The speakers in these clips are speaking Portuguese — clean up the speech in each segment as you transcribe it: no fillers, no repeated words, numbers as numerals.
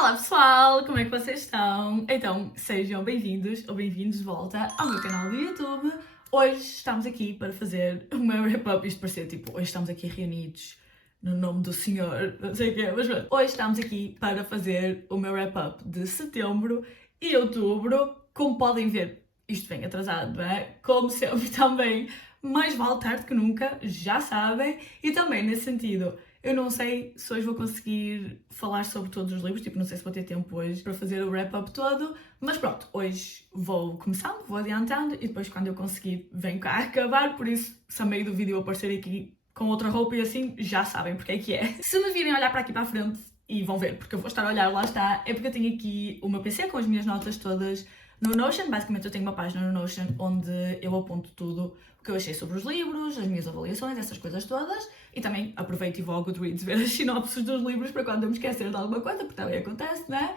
Olá pessoal, como é que vocês estão? Então, sejam bem-vindos ou bem-vindos de volta ao meu canal do YouTube. Hoje estamos aqui para fazer o meu wrap-up, isto parecia tipo, hoje estamos aqui reunidos no nome do Senhor, não sei o quê, mas pronto. Hoje estamos aqui para fazer o meu wrap-up de setembro e outubro. Como podem ver, isto vem atrasado, não é? Como sempre também, mais vale tarde que nunca, já sabem. E também nesse sentido, eu não sei se hoje vou conseguir falar sobre todos os livros, tipo, não sei se vou ter tempo hoje para fazer o wrap-up todo, mas pronto, hoje vou começando, vou adiantando e depois quando eu conseguir venho cá acabar, por isso se a meio do vídeo eu aparecer aqui com outra roupa e assim, já sabem porque é que é. Se me virem olhar para aqui para a frente, e vão ver, porque eu vou estar a olhar, lá está, é porque eu tenho aqui o meu PC com as minhas notas todas no Notion. Basicamente eu tenho uma página no Notion onde eu aponto tudo o que eu achei sobre os livros, as minhas avaliações, essas coisas todas, e também aproveito e vou ao Goodreads ver as sinopses dos livros para quando eu me esquecer de alguma coisa, porque também acontece, não é?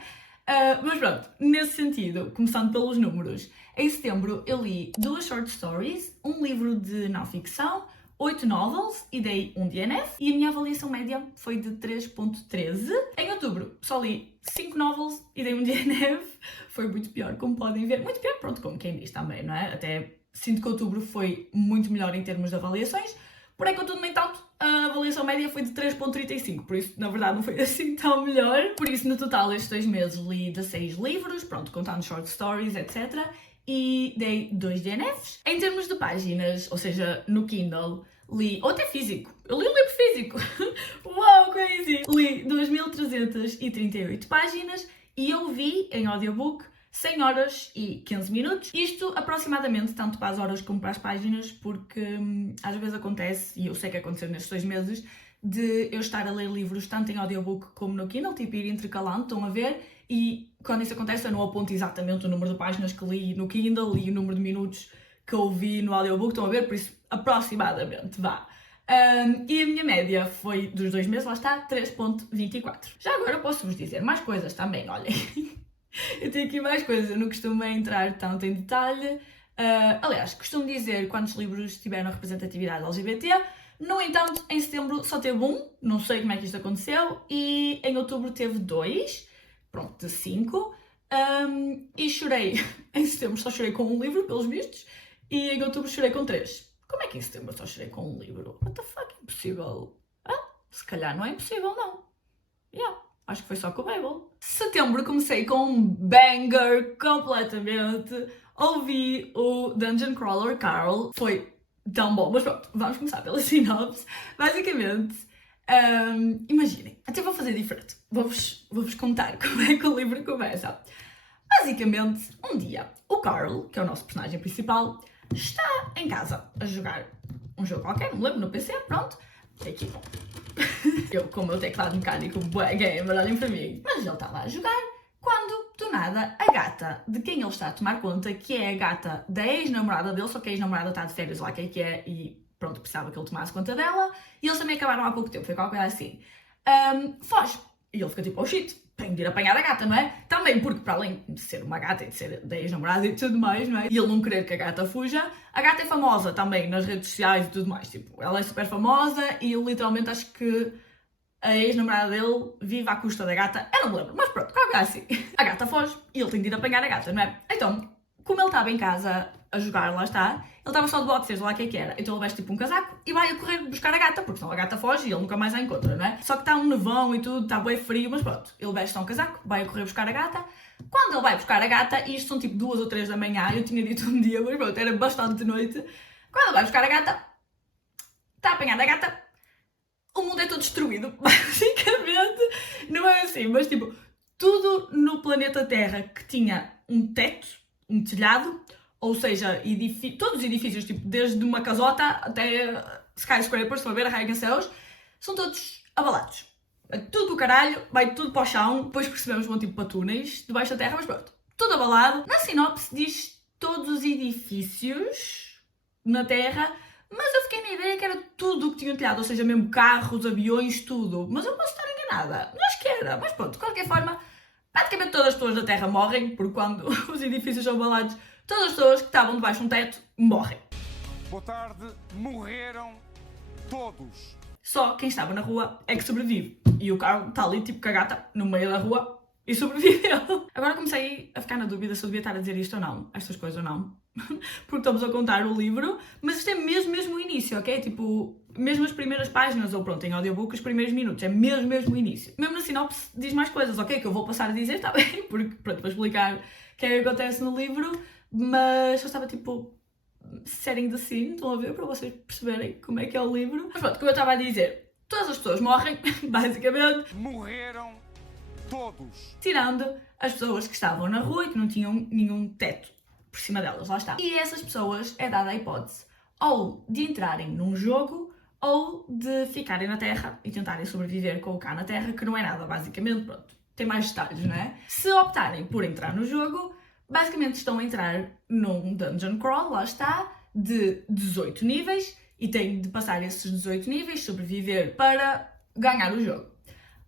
Mas pronto, nesse sentido, começando pelos números, em setembro eu li 2 short stories, um livro de não ficção, 8 novels e dei um DNF e a minha avaliação média foi de 3.13. Em outubro só li 5 novels e dei um DNF, foi muito pior, como podem ver. Muito pior, pronto, como quem diz também, não é? Até sinto que outubro foi muito melhor em termos de avaliações, porém, contudo, no entanto, a avaliação média foi de 3.35, por isso, na verdade, não foi assim tão melhor. Por isso, no total, estes 2 meses li 16 livros, pronto, contando short stories, etc. E dei 2 DNFs. Em termos de páginas, ou seja, no Kindle, li, ou até físico, eu li um livro físico, uau, crazy! Li 2.338 páginas e ouvi em audiobook 100 horas e 15 minutos. Isto aproximadamente, tanto para as horas como para as páginas, porque às vezes acontece, e eu sei que aconteceu nestes 2 meses, de eu estar a ler livros tanto em audiobook como no Kindle, tipo ir intercalando, estão a ver? E quando isso acontece eu não aponto exatamente o número de páginas que li no Kindle e o número de minutos que ouvi no audiobook, estão a ver? Por isso, aproximadamente, vá. E a minha média foi, dos 2 meses, lá está, 3.24. Já agora posso-vos dizer mais coisas também, olhem. Eu tenho aqui mais coisas, eu não costumo entrar tanto em detalhe. Aliás, costumo dizer quantos livros tiveram representatividade LGBT. No entanto, em setembro só teve um, não sei como é que isto aconteceu, e em outubro teve 2, pronto, de 5. E chorei, em setembro só chorei com um livro, pelos vistos, e em outubro chorei com 3. Como é que em setembro só chorei com um livro? What the fuck, impossível. Se calhar não é impossível, não. Yeah. Acho que foi só com o Babel. Setembro comecei com um banger completamente. Ouvi o Dungeon Crawler Carl. Foi tão bom. Mas pronto, vamos começar pela sinopse. Basicamente, imaginem, até vou fazer diferente. Vou-vos contar como é que o livro começa. Basicamente, um dia, o Carl, que é o nosso personagem principal, está em casa a jogar um jogo qualquer, não me lembro, no PC, pronto. Aqui, bom. Eu, com o meu teclado mecânico, bué gamer, olhem para mim. Mas ele estava a jogar quando, do nada, a gata de quem ele está a tomar conta, que é a gata da ex-namorada dele, só que a ex-namorada está de férias lá, que é, e pronto, precisava que ele tomasse conta dela, e eles também acabaram há pouco tempo, foi qualquer coisa assim. Foge. E ele fica tipo, oh shit, tenho de ir apanhar a gata, não é? Também porque, para além de ser uma gata e de ser da ex-namorada e tudo mais, não é? E ele não querer que a gata fuja, a gata é famosa também nas redes sociais e tudo mais. Tipo, ela é super famosa e eu literalmente acho que a ex-namorada dele vive à custa da gata. Eu não me lembro, mas pronto, qualquer assim. A gata foge e ele tem de ir apanhar a gata, não é? Então, como ele estava em casa a jogar, lá está, ele estava só de boxers, lá que era. Então ele veste tipo um casaco e vai a correr buscar a gata, porque senão a gata foge e ele nunca mais a encontra, não é? Só que está um nevão e tudo, está bem frio, mas pronto, ele veste só um casaco, vai a correr buscar a gata. Quando ele vai buscar a gata, e isto são tipo 2 ou 3 da manhã, eu tinha dito um dia, mas pronto, era bastante noite. Quando ele vai buscar a gata, está a apanhar a gata, o mundo é todo destruído, basicamente. Não é assim, mas tipo, tudo no planeta Terra que tinha um teto, um telhado, ou seja, todos os edifícios, tipo, desde uma casota até skyscrapers, estão a ver, arranha-céus, são todos abalados. Tudo do caralho, vai tudo para o chão, depois percebemos que vão tipo para túneis debaixo da terra, mas pronto, tudo abalado. Na sinopse diz todos os edifícios na terra, mas eu fiquei na ideia que era tudo o que tinha telhado, ou seja, mesmo carros, aviões, tudo. Mas eu posso estar enganada, não acho que era, mas pronto, de qualquer forma, praticamente todas as pessoas da terra morrem, porque quando os edifícios são abalados, todas as pessoas que estavam debaixo de um teto morrem. Boa tarde, morreram todos. Só quem estava na rua é que sobrevive. E o carro está ali, tipo, com a gata, no meio da rua, e sobreviveu. Agora comecei a ficar na dúvida se eu devia estar a dizer isto ou não, estas coisas ou não. Porque estamos a contar o livro, mas isto é mesmo o início, ok? Tipo, mesmo as primeiras páginas, ou pronto, em audiobook, os primeiros minutos, é mesmo o início. Mesmo na sinopse diz mais coisas, ok? Que eu vou passar a dizer, tá bem? Porque, pronto, para explicar o que é que acontece no livro, mas eu estava tipo setting the scene, estão a ver, para vocês perceberem como é que é o livro. Mas pronto, como eu estava a dizer, todas as pessoas morrem, basicamente. Morreram todos. Tirando as pessoas que estavam na rua e que não tinham nenhum teto por cima delas, lá está. E a essas pessoas é dada a hipótese ou de entrarem num jogo ou de ficarem na Terra e tentarem sobreviver com o cá na Terra, que não é nada, basicamente, pronto. Tem mais detalhes, não é? Se optarem por entrar no jogo, basicamente estão a entrar num dungeon crawl, lá está, de 18 níveis e têm de passar esses 18 níveis, sobreviver para ganhar o jogo.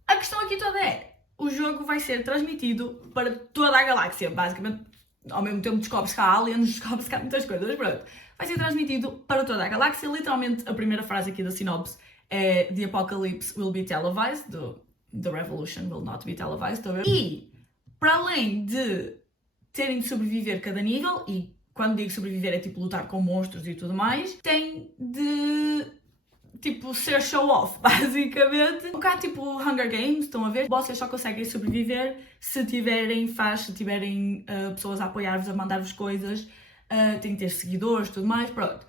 A questão aqui toda é, o jogo vai ser transmitido para toda a galáxia, basicamente, ao mesmo tempo descobre-se que há aliens, descobre-se que há muitas coisas, mas pronto. Vai ser transmitido para toda a galáxia, literalmente a primeira frase aqui da sinopse é The Apocalypse will be televised, The Revolution will not be televised, e para além de terem de sobreviver cada nível, e quando digo sobreviver é tipo lutar com monstros e tudo mais, tem de tipo ser show off, basicamente. Um bocado tipo Hunger Games, estão a ver? Vocês só conseguem sobreviver se tiverem fãs, se tiverem pessoas a apoiar-vos, a mandar-vos coisas, tem de ter seguidores, tudo mais, pronto.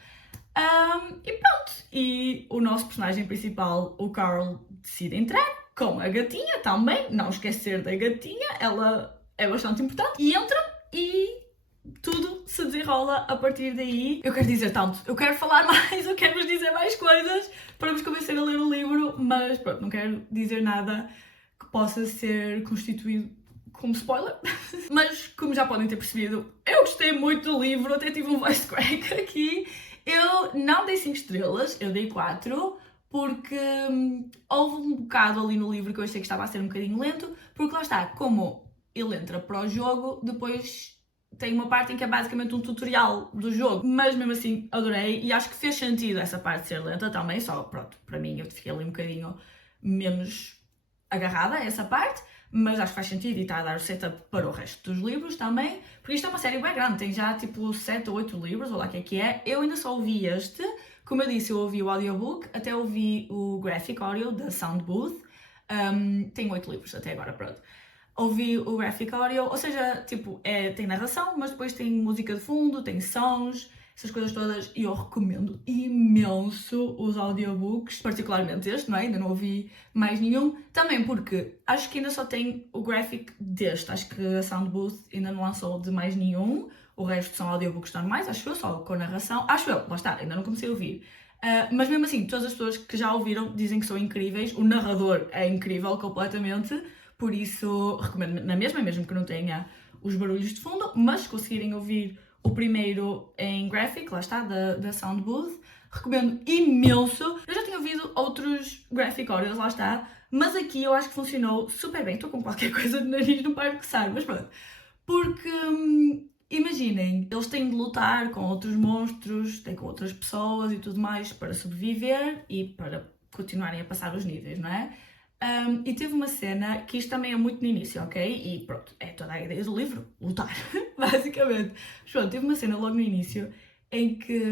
E pronto, e o nosso personagem principal, o Carl, decide entrar com a gatinha também, não esquecer da gatinha, ela é bastante importante, e entra e tudo se desenrola a partir daí. Eu quero dizer tanto, eu quero falar mais, eu quero vos dizer mais coisas para vos convencer a ler o livro, mas pronto, não quero dizer nada que possa ser constituído como spoiler. Mas como já podem ter percebido, eu gostei muito do livro, até tive um voice crack aqui. Eu não dei 5 estrelas, eu dei 4, porque houve um bocado ali no livro que eu achei que estava a ser um bocadinho lento, porque lá está, como ele entra para o jogo, depois tem uma parte em que é basicamente um tutorial do jogo, mas mesmo assim adorei e acho que fez sentido essa parte de ser lenta também, só pronto, para mim eu fiquei ali um bocadinho menos agarrada a essa parte, mas acho que faz sentido e está a dar o setup para o resto dos livros também, porque isto é uma série bem grande, tem já tipo 7 ou 8 livros, ou lá o que é, eu ainda só ouvi este, como eu disse, eu ouvi o audiobook, até ouvi o graphic audio da Sound Booth, tem 8 livros até agora, pronto. Ouvi o graphic audio, ou seja, tipo, tem narração, mas depois tem música de fundo, tem sons, essas coisas todas, e eu recomendo imenso os audiobooks, particularmente este, não é? Ainda não ouvi mais nenhum, também porque acho que ainda só tem o graphic deste, acho que a Sound Booth ainda não lançou de mais nenhum, o resto são audiobooks normais, acho eu, só com narração, acho eu, lá está, ainda não comecei a ouvir. Mas mesmo assim, todas as pessoas que já ouviram dizem que são incríveis, o narrador é incrível completamente, por isso recomendo na mesma, mesmo que não tenha os barulhos de fundo, mas se conseguirem ouvir o primeiro em graphic, lá está, da Sound Booth, recomendo imenso. Eu já tinha ouvido outros graphic audios, lá está, mas aqui eu acho que funcionou super bem. Estou com qualquer coisa de nariz, não paro de coçar, mas pronto. Porque, imaginem, eles têm de lutar com outros monstros, têm com outras pessoas e tudo mais para sobreviver e para continuarem a passar os níveis, não é? E teve uma cena que isto também é muito no início, ok? E pronto, é toda a ideia do livro, lutar, basicamente. Mas pronto, teve uma cena logo no início em que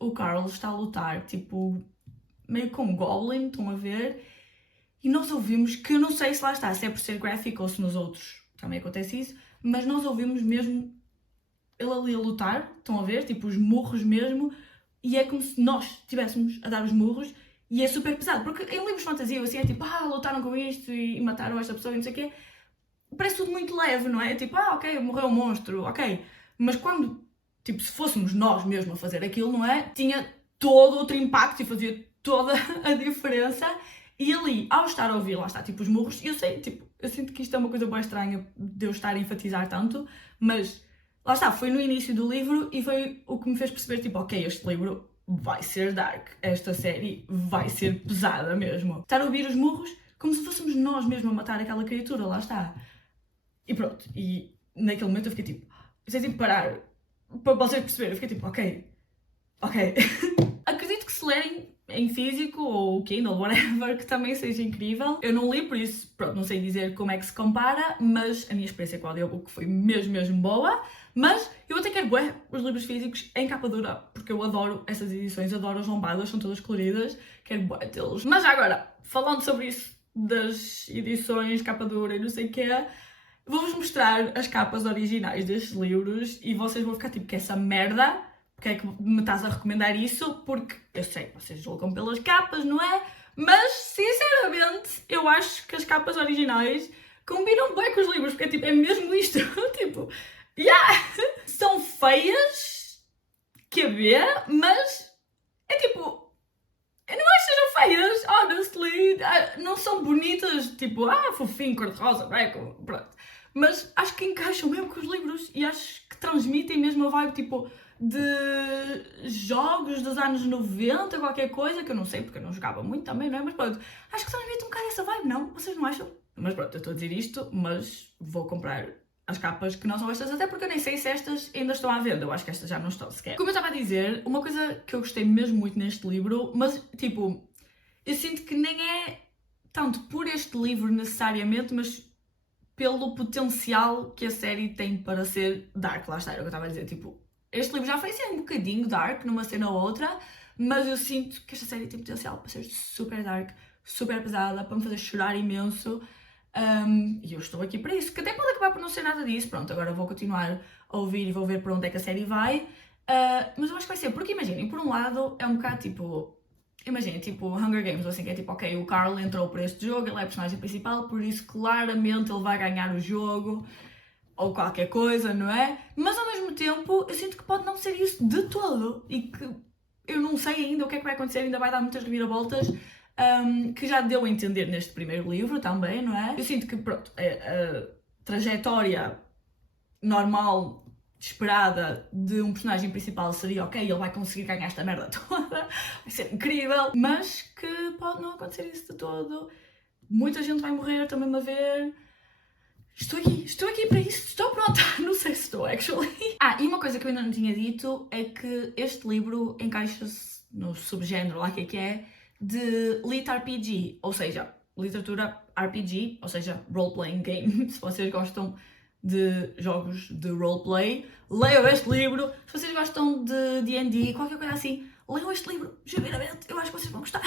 o Carl está a lutar, tipo, meio com um goblin, estão a ver? E nós ouvimos, que eu não sei se lá está, se é por ser gráfico ou se nos outros também acontece isso, mas nós ouvimos mesmo ele ali a lutar, estão a ver? Tipo, os murros mesmo, e é como se nós estivéssemos a dar os murros. E é super pesado, porque em livros de fantasia assim é tipo, lutaram com isto e mataram esta pessoa e não sei o quê. Parece tudo muito leve, não é? Tipo, ok, morreu um monstro, ok. Mas quando, tipo, se fôssemos nós mesmos a fazer aquilo, não é? Tinha todo outro impacto e fazia toda a diferença. E ali, ao estar a ouvir, lá está, tipo, os murros, eu sei, tipo, eu sinto que isto é uma coisa bem estranha de eu estar a enfatizar tanto, mas lá está, foi no início do livro e foi o que me fez perceber, tipo, ok, este livro vai ser dark, esta série vai ser pesada mesmo. Estar a ouvir os murros como se fôssemos nós mesmos a matar aquela criatura, lá está. E pronto, e naquele momento eu fiquei tipo, eu tive de parar para vocês perceberem, eu fiquei tipo, ok. Acredito que se lerem em físico ou Kindle, whatever, que também seja incrível. Eu não li, por isso, pronto, não sei dizer como é que se compara, mas a minha experiência com o audiobook foi mesmo boa. Mas eu até quero bué os livros físicos em capa dura, porque eu adoro essas edições, adoro as lombadas, são todas coloridas, quero bué tê-los. Mas agora, falando sobre isso das edições, capa dura e não sei o quê, vou-vos mostrar as capas originais destes livros e vocês vão ficar tipo, que essa merda, porque é que me estás a recomendar isso? Porque eu sei que vocês julgam pelas capas, não é? Mas, sinceramente, eu acho que as capas originais combinam bem com os livros, porque tipo, é mesmo isto, tipo... Yeah. São feias, que a ver, mas é tipo, eu não acho que sejam feias, honestly, não são bonitas, tipo, fofinho, cor-de-rosa, branco, pronto. Mas acho que encaixam mesmo com os livros e acho que transmitem mesmo a vibe, tipo, de jogos dos anos 90, qualquer coisa, que eu não sei, porque eu não jogava muito também, não é? Mas pronto, acho que transmite um bocado essa vibe, não? Vocês não acham? Mas pronto, eu estou a dizer isto, mas vou comprar as capas que não são estas, até porque eu nem sei se estas ainda estão à venda, eu acho que estas já não estão sequer. Como eu estava a dizer, uma coisa que eu gostei mesmo muito neste livro, mas tipo, eu sinto que nem é tanto por este livro necessariamente, mas pelo potencial que a série tem para ser dark, lá está, era o que eu estava a dizer, tipo, este livro já foi assim um bocadinho dark numa cena ou outra, mas eu sinto que esta série tem potencial para ser super dark, super pesada, para me fazer chorar imenso. E eu estou aqui para isso, que até pode acabar por não ser nada disso. Pronto, agora vou continuar a ouvir e vou ver para onde é que a série vai. Mas eu acho que vai ser, porque imaginem, por um lado é um bocado tipo... Imaginem, tipo Hunger Games, assim, que é tipo, ok, o Carl entrou para este jogo, ele é a personagem principal, por isso claramente ele vai ganhar o jogo, ou qualquer coisa, não é? Mas ao mesmo tempo, eu sinto que pode não ser isso de todo, e que eu não sei ainda o que é que vai acontecer, ainda vai dar muitas reviravoltas, que já deu a entender neste primeiro livro também, não é? Eu sinto que, pronto, a trajetória normal, esperada de um personagem principal seria, ok, ele vai conseguir ganhar esta merda toda, vai ser incrível, mas que pode não acontecer isso de todo. Muita gente vai morrer também a ver. Estou aqui para isso, estou pronta, não sei se estou, actually. E uma coisa que eu ainda não tinha dito é que este livro encaixa-se no subgénero, lá que é, de Lit RPG, ou seja, literatura RPG, ou seja, role-playing game. Se vocês gostam de jogos de roleplay, leiam este livro. Se vocês gostam de D&D, qualquer coisa assim, leiam este livro, genuinamente, eu acho que vocês vão gostar.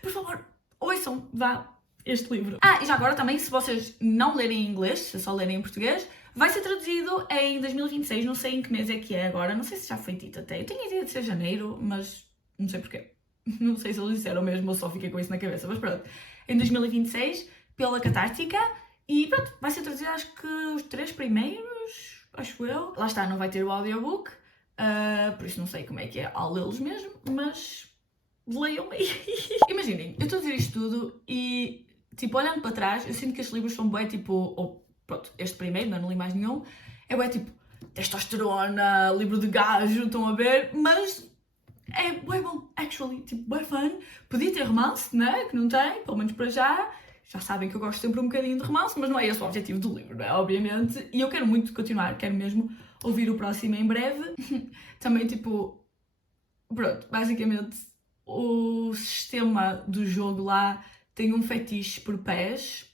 Por favor, ouçam, vá, este livro. E já agora também, se vocês não lerem em inglês, se só lerem em português, vai ser traduzido em 2026, não sei em que mês é que é agora, não sei se já foi dito até. Eu tenho a ideia de ser janeiro, mas não sei porquê. Não sei se eles disseram mesmo ou só fiquei com isso na cabeça, mas pronto. Em 2026, pela Catártica, e pronto, vai ser traduzido acho que os 3 primeiros, acho eu. Lá está, não vai ter o audiobook, por isso não sei como é que é ao lê-los mesmo, mas leiam-me. Imaginem, eu estou a dizer isto tudo e, tipo, olhando para trás, eu sinto que estes livros são bem, tipo, ou pronto, este primeiro, não li mais nenhum, é bem, tipo, testosterona, livro de gajo, estão a ver, mas é bem bom, actually, tipo, bem fun. Podia ter romance, né, que não tem, pelo menos para já. Já sabem que eu gosto sempre um bocadinho de romance, mas não é esse o objetivo do livro, não é? Obviamente. E eu quero muito continuar, quero mesmo ouvir o próximo em breve. Também, tipo, pronto, basicamente o sistema do jogo lá tem um fetiche por pés.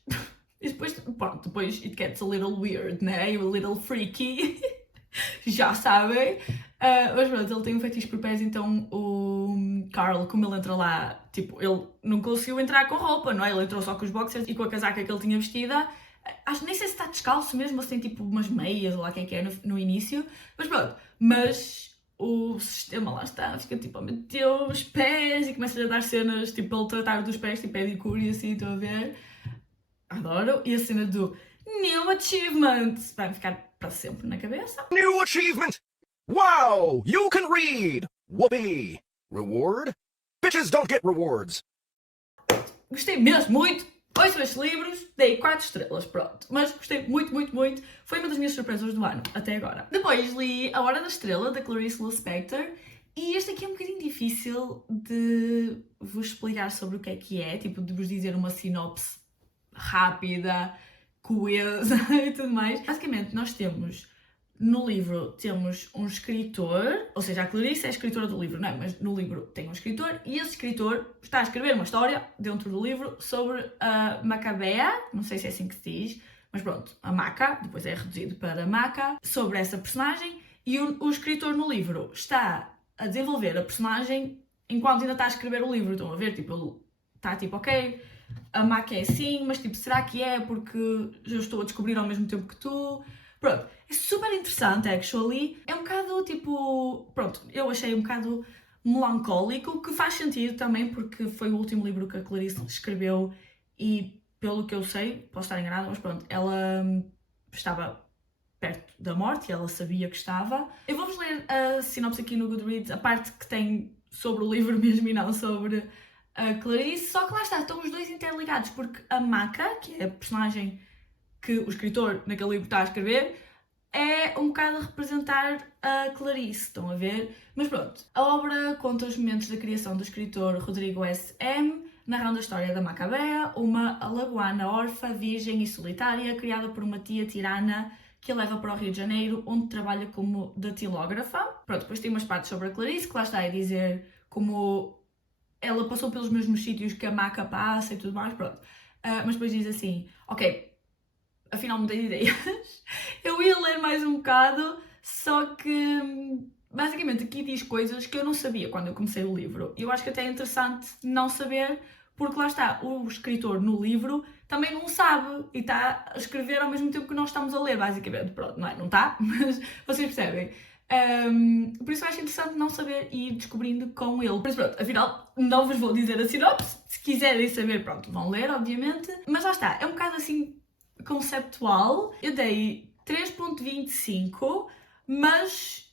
E depois, pronto, depois it gets a little weird, né? A little freaky. Já sabem. Mas pronto, ele tem um fetiche por pés, então o Carl, como ele entra lá, tipo, ele não conseguiu entrar com roupa, não é? Ele entrou só com os boxers e com a casaca que ele tinha vestida. Acho nem sei se está descalço mesmo, se tem tipo umas meias ou lá que é no início. Mas pronto, mas o sistema lá está, fica tipo, oh meu Deus, pés, e começa a dar cenas, tipo, ele tratar dos pés, tipo, pedicure e assim, estão a ver? Adoro. E a cena do New Achievement vai ficar para sempre na cabeça. New achievement! Wow! You can read! Whoopee! Reward? Bitches don't get rewards! Gostei mesmo muito. Ouçam estes livros, dei 4 estrelas, pronto. Mas gostei muito, muito, muito. Foi uma das minhas surpresas do ano, até agora. Depois li A Hora da Estrela, da Clarice Lispector. E este aqui é um bocadinho difícil de vos explicar sobre o que é, tipo, de vos dizer uma sinopse rápida, coesa e tudo mais. Basicamente, nós temos no livro temos um escritor, ou seja, a Clarice é a escritora do livro, não é? Mas no livro tem um escritor e esse escritor está a escrever uma história dentro do livro sobre a Macabea, não sei se é assim que se diz, mas pronto, a Maca, depois é reduzido para Maca, sobre essa personagem e o escritor no livro está a desenvolver a personagem enquanto ainda está a escrever o livro. Estão a ver? Tipo, ele está tipo, ok, a Maca é assim, mas tipo, será que é porque eu estou a descobrir ao mesmo tempo que tu? Pronto, é super interessante, actually. É um bocado tipo. Pronto, eu achei um bocado melancólico, que faz sentido também, porque foi o último livro que a Clarice escreveu e, pelo que eu sei, posso estar enganada, mas pronto, ela estava perto da morte e ela sabia que estava. Eu vou-vos ler a sinopse aqui no Goodreads, a parte que tem sobre o livro mesmo e não sobre a Clarice, só que lá está, estão os dois interligados, porque a Maca, que é a personagem que o escritor naquele livro está a escrever, é um bocado a representar a Clarice, estão a ver? Mas pronto, a obra conta os momentos da criação do escritor Rodrigo S.M., narrando a história da Macabea, uma alagoana órfã, virgem e solitária, criada por uma tia tirana que a leva para o Rio de Janeiro, onde trabalha como datilógrafa. Pronto, depois tem umas partes sobre a Clarice, que lá está a dizer como ela passou pelos mesmos sítios que a Maca passa e tudo mais, pronto. Mas depois diz assim, ok, afinal mudei de ideias. Eu ia ler mais um bocado, só que basicamente aqui diz coisas que eu não sabia quando eu comecei o livro. Eu acho que até é interessante não saber, porque lá está, o escritor no livro também não sabe e está a escrever ao mesmo tempo que nós estamos a ler, basicamente. Pronto, não é? Não está, mas vocês percebem. Por isso eu acho interessante não saber e ir descobrindo com ele. Mas pronto, afinal, não vos vou dizer a sinopse. Se quiserem saber, pronto, vão ler, obviamente. Mas lá está, é um bocado assim conceptual. Eu dei 3.25, mas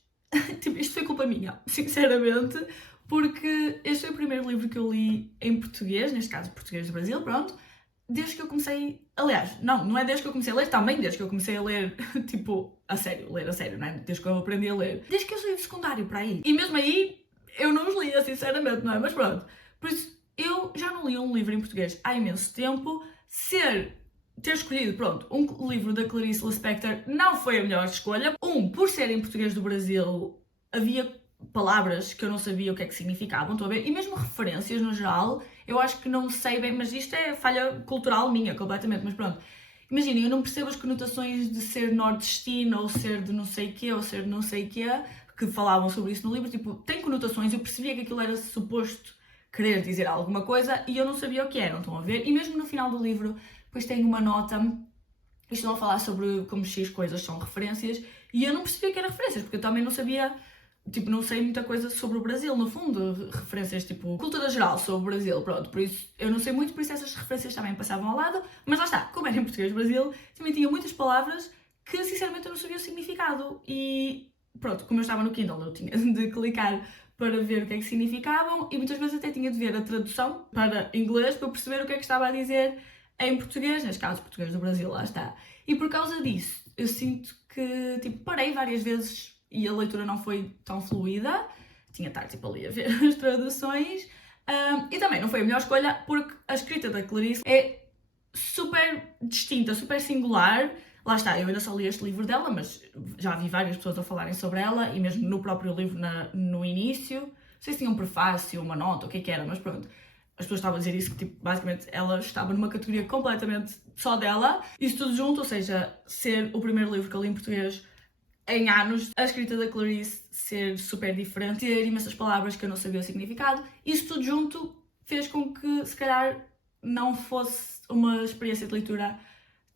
tipo, isto foi culpa minha, sinceramente, porque este foi o primeiro livro que eu li em português, neste caso português do Brasil, pronto, desde que eu comecei, aliás, não é desde que eu comecei a ler, também desde que eu comecei a ler, tipo, a sério, ler a sério, não é? Desde que eu aprendi a ler, desde que eu saí do secundário para aí, e mesmo aí eu não os lia, sinceramente, não é? Mas pronto, por isso eu já não li um livro em português há imenso tempo. Ter escolhido, pronto, um livro da Clarice Lispector não foi a melhor escolha. Por ser em português do Brasil, havia palavras que eu não sabia o que é que significavam, estou a ver? E mesmo referências no geral, eu acho que não sei bem, mas isto é falha cultural minha, completamente, mas pronto. Imaginem, eu não percebo as conotações de ser nordestino, ou ser de não sei quê, ou ser de não sei quê, que falavam sobre isso no livro, tipo, tem conotações, eu percebia que aquilo era suposto querer dizer alguma coisa e eu não sabia o que eram, estão a ver? E mesmo no final do livro, depois tem uma nota, estão a falar sobre como X coisas são referências e eu não percebia que eram referências, porque eu também não sabia, tipo, não sei muita coisa sobre o Brasil, no fundo, referências tipo cultura geral sobre o Brasil, pronto, por isso eu não sei muito, por isso essas referências também passavam ao lado, mas lá está, como era em português do Brasil, também tinha muitas palavras que sinceramente eu não sabia o significado e pronto, como eu estava no Kindle, eu tinha de clicar para ver o que é que significavam e muitas vezes até tinha de ver a tradução para inglês para perceber o que é que estava a dizer em português, neste caso português do Brasil, lá está. E por causa disso, eu sinto que, tipo, parei várias vezes e a leitura não foi tão fluida. Tinha de estar, tipo, ali a ver as traduções. E também não foi a melhor escolha porque a escrita da Clarice é super distinta, super singular. Lá está, eu ainda só li este livro dela, mas já vi várias pessoas a falarem sobre ela e mesmo no próprio livro, no início. Não sei se tinha um prefácio, uma nota, o que é que era, mas pronto. As pessoas estavam a dizer isso, que tipo, basicamente ela estava numa categoria completamente só dela. Isso tudo junto, ou seja, ser o primeiro livro que eu li em português em anos, a escrita da Clarice ser super diferente, ter imensas palavras que eu não sabia o significado. Isso tudo junto fez com que, se calhar, não fosse uma experiência de leitura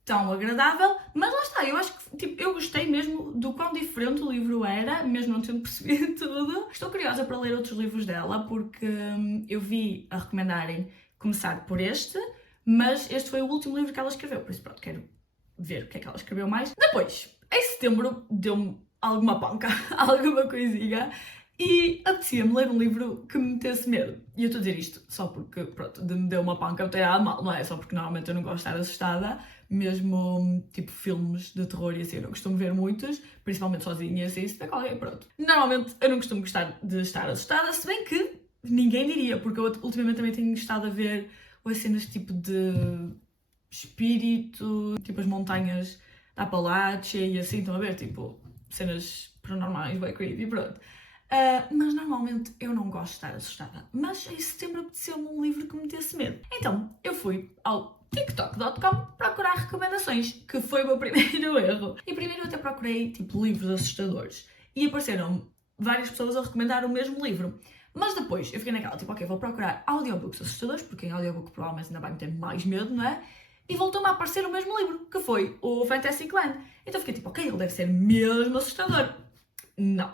tão agradável, mas lá está, eu acho que tipo, eu gostei mesmo do quão diferente o livro era, mesmo não tendo percebido tudo. Estou curiosa para ler outros livros dela, porque eu vi a recomendarem começar por este, mas este foi o último livro que ela escreveu, por isso pronto, quero ver o que é que ela escreveu mais. Depois, em setembro, deu-me alguma panca, alguma coisinha, e apetecia-me ler um livro que me metesse medo. E eu estou a dizer isto só porque, pronto, de me deu uma panca não tem nada mal, não é? Só porque normalmente eu não gosto de estar assustada, mesmo tipo filmes de terror e assim, eu não costumo ver muitos, principalmente sozinha e assim, isso é qualquer, pronto. Normalmente eu não costumo gostar de estar assustada, se bem que ninguém diria, porque eu ultimamente também tenho estado a ver as cenas tipo de espírito, tipo as montanhas da Apalache e assim, estão a ver, tipo, cenas paranormais, bem creepy, pronto. Mas normalmente eu não gosto de estar assustada. Mas em setembro apeteceu-me um livro que me metesse medo. Então eu fui ao TikTok.com procurar recomendações, que foi o meu primeiro erro. E primeiro eu até procurei tipo livros assustadores. E apareceram várias pessoas a recomendar o mesmo livro. Mas depois eu fiquei naquela, tipo, ok, vou procurar audiobooks assustadores, porque em audiobook provavelmente ainda vai meter mais medo, não é? E voltou-me a aparecer o mesmo livro, que foi o Fantasyland. Então fiquei tipo, ok, ele deve ser mesmo assustador. Não.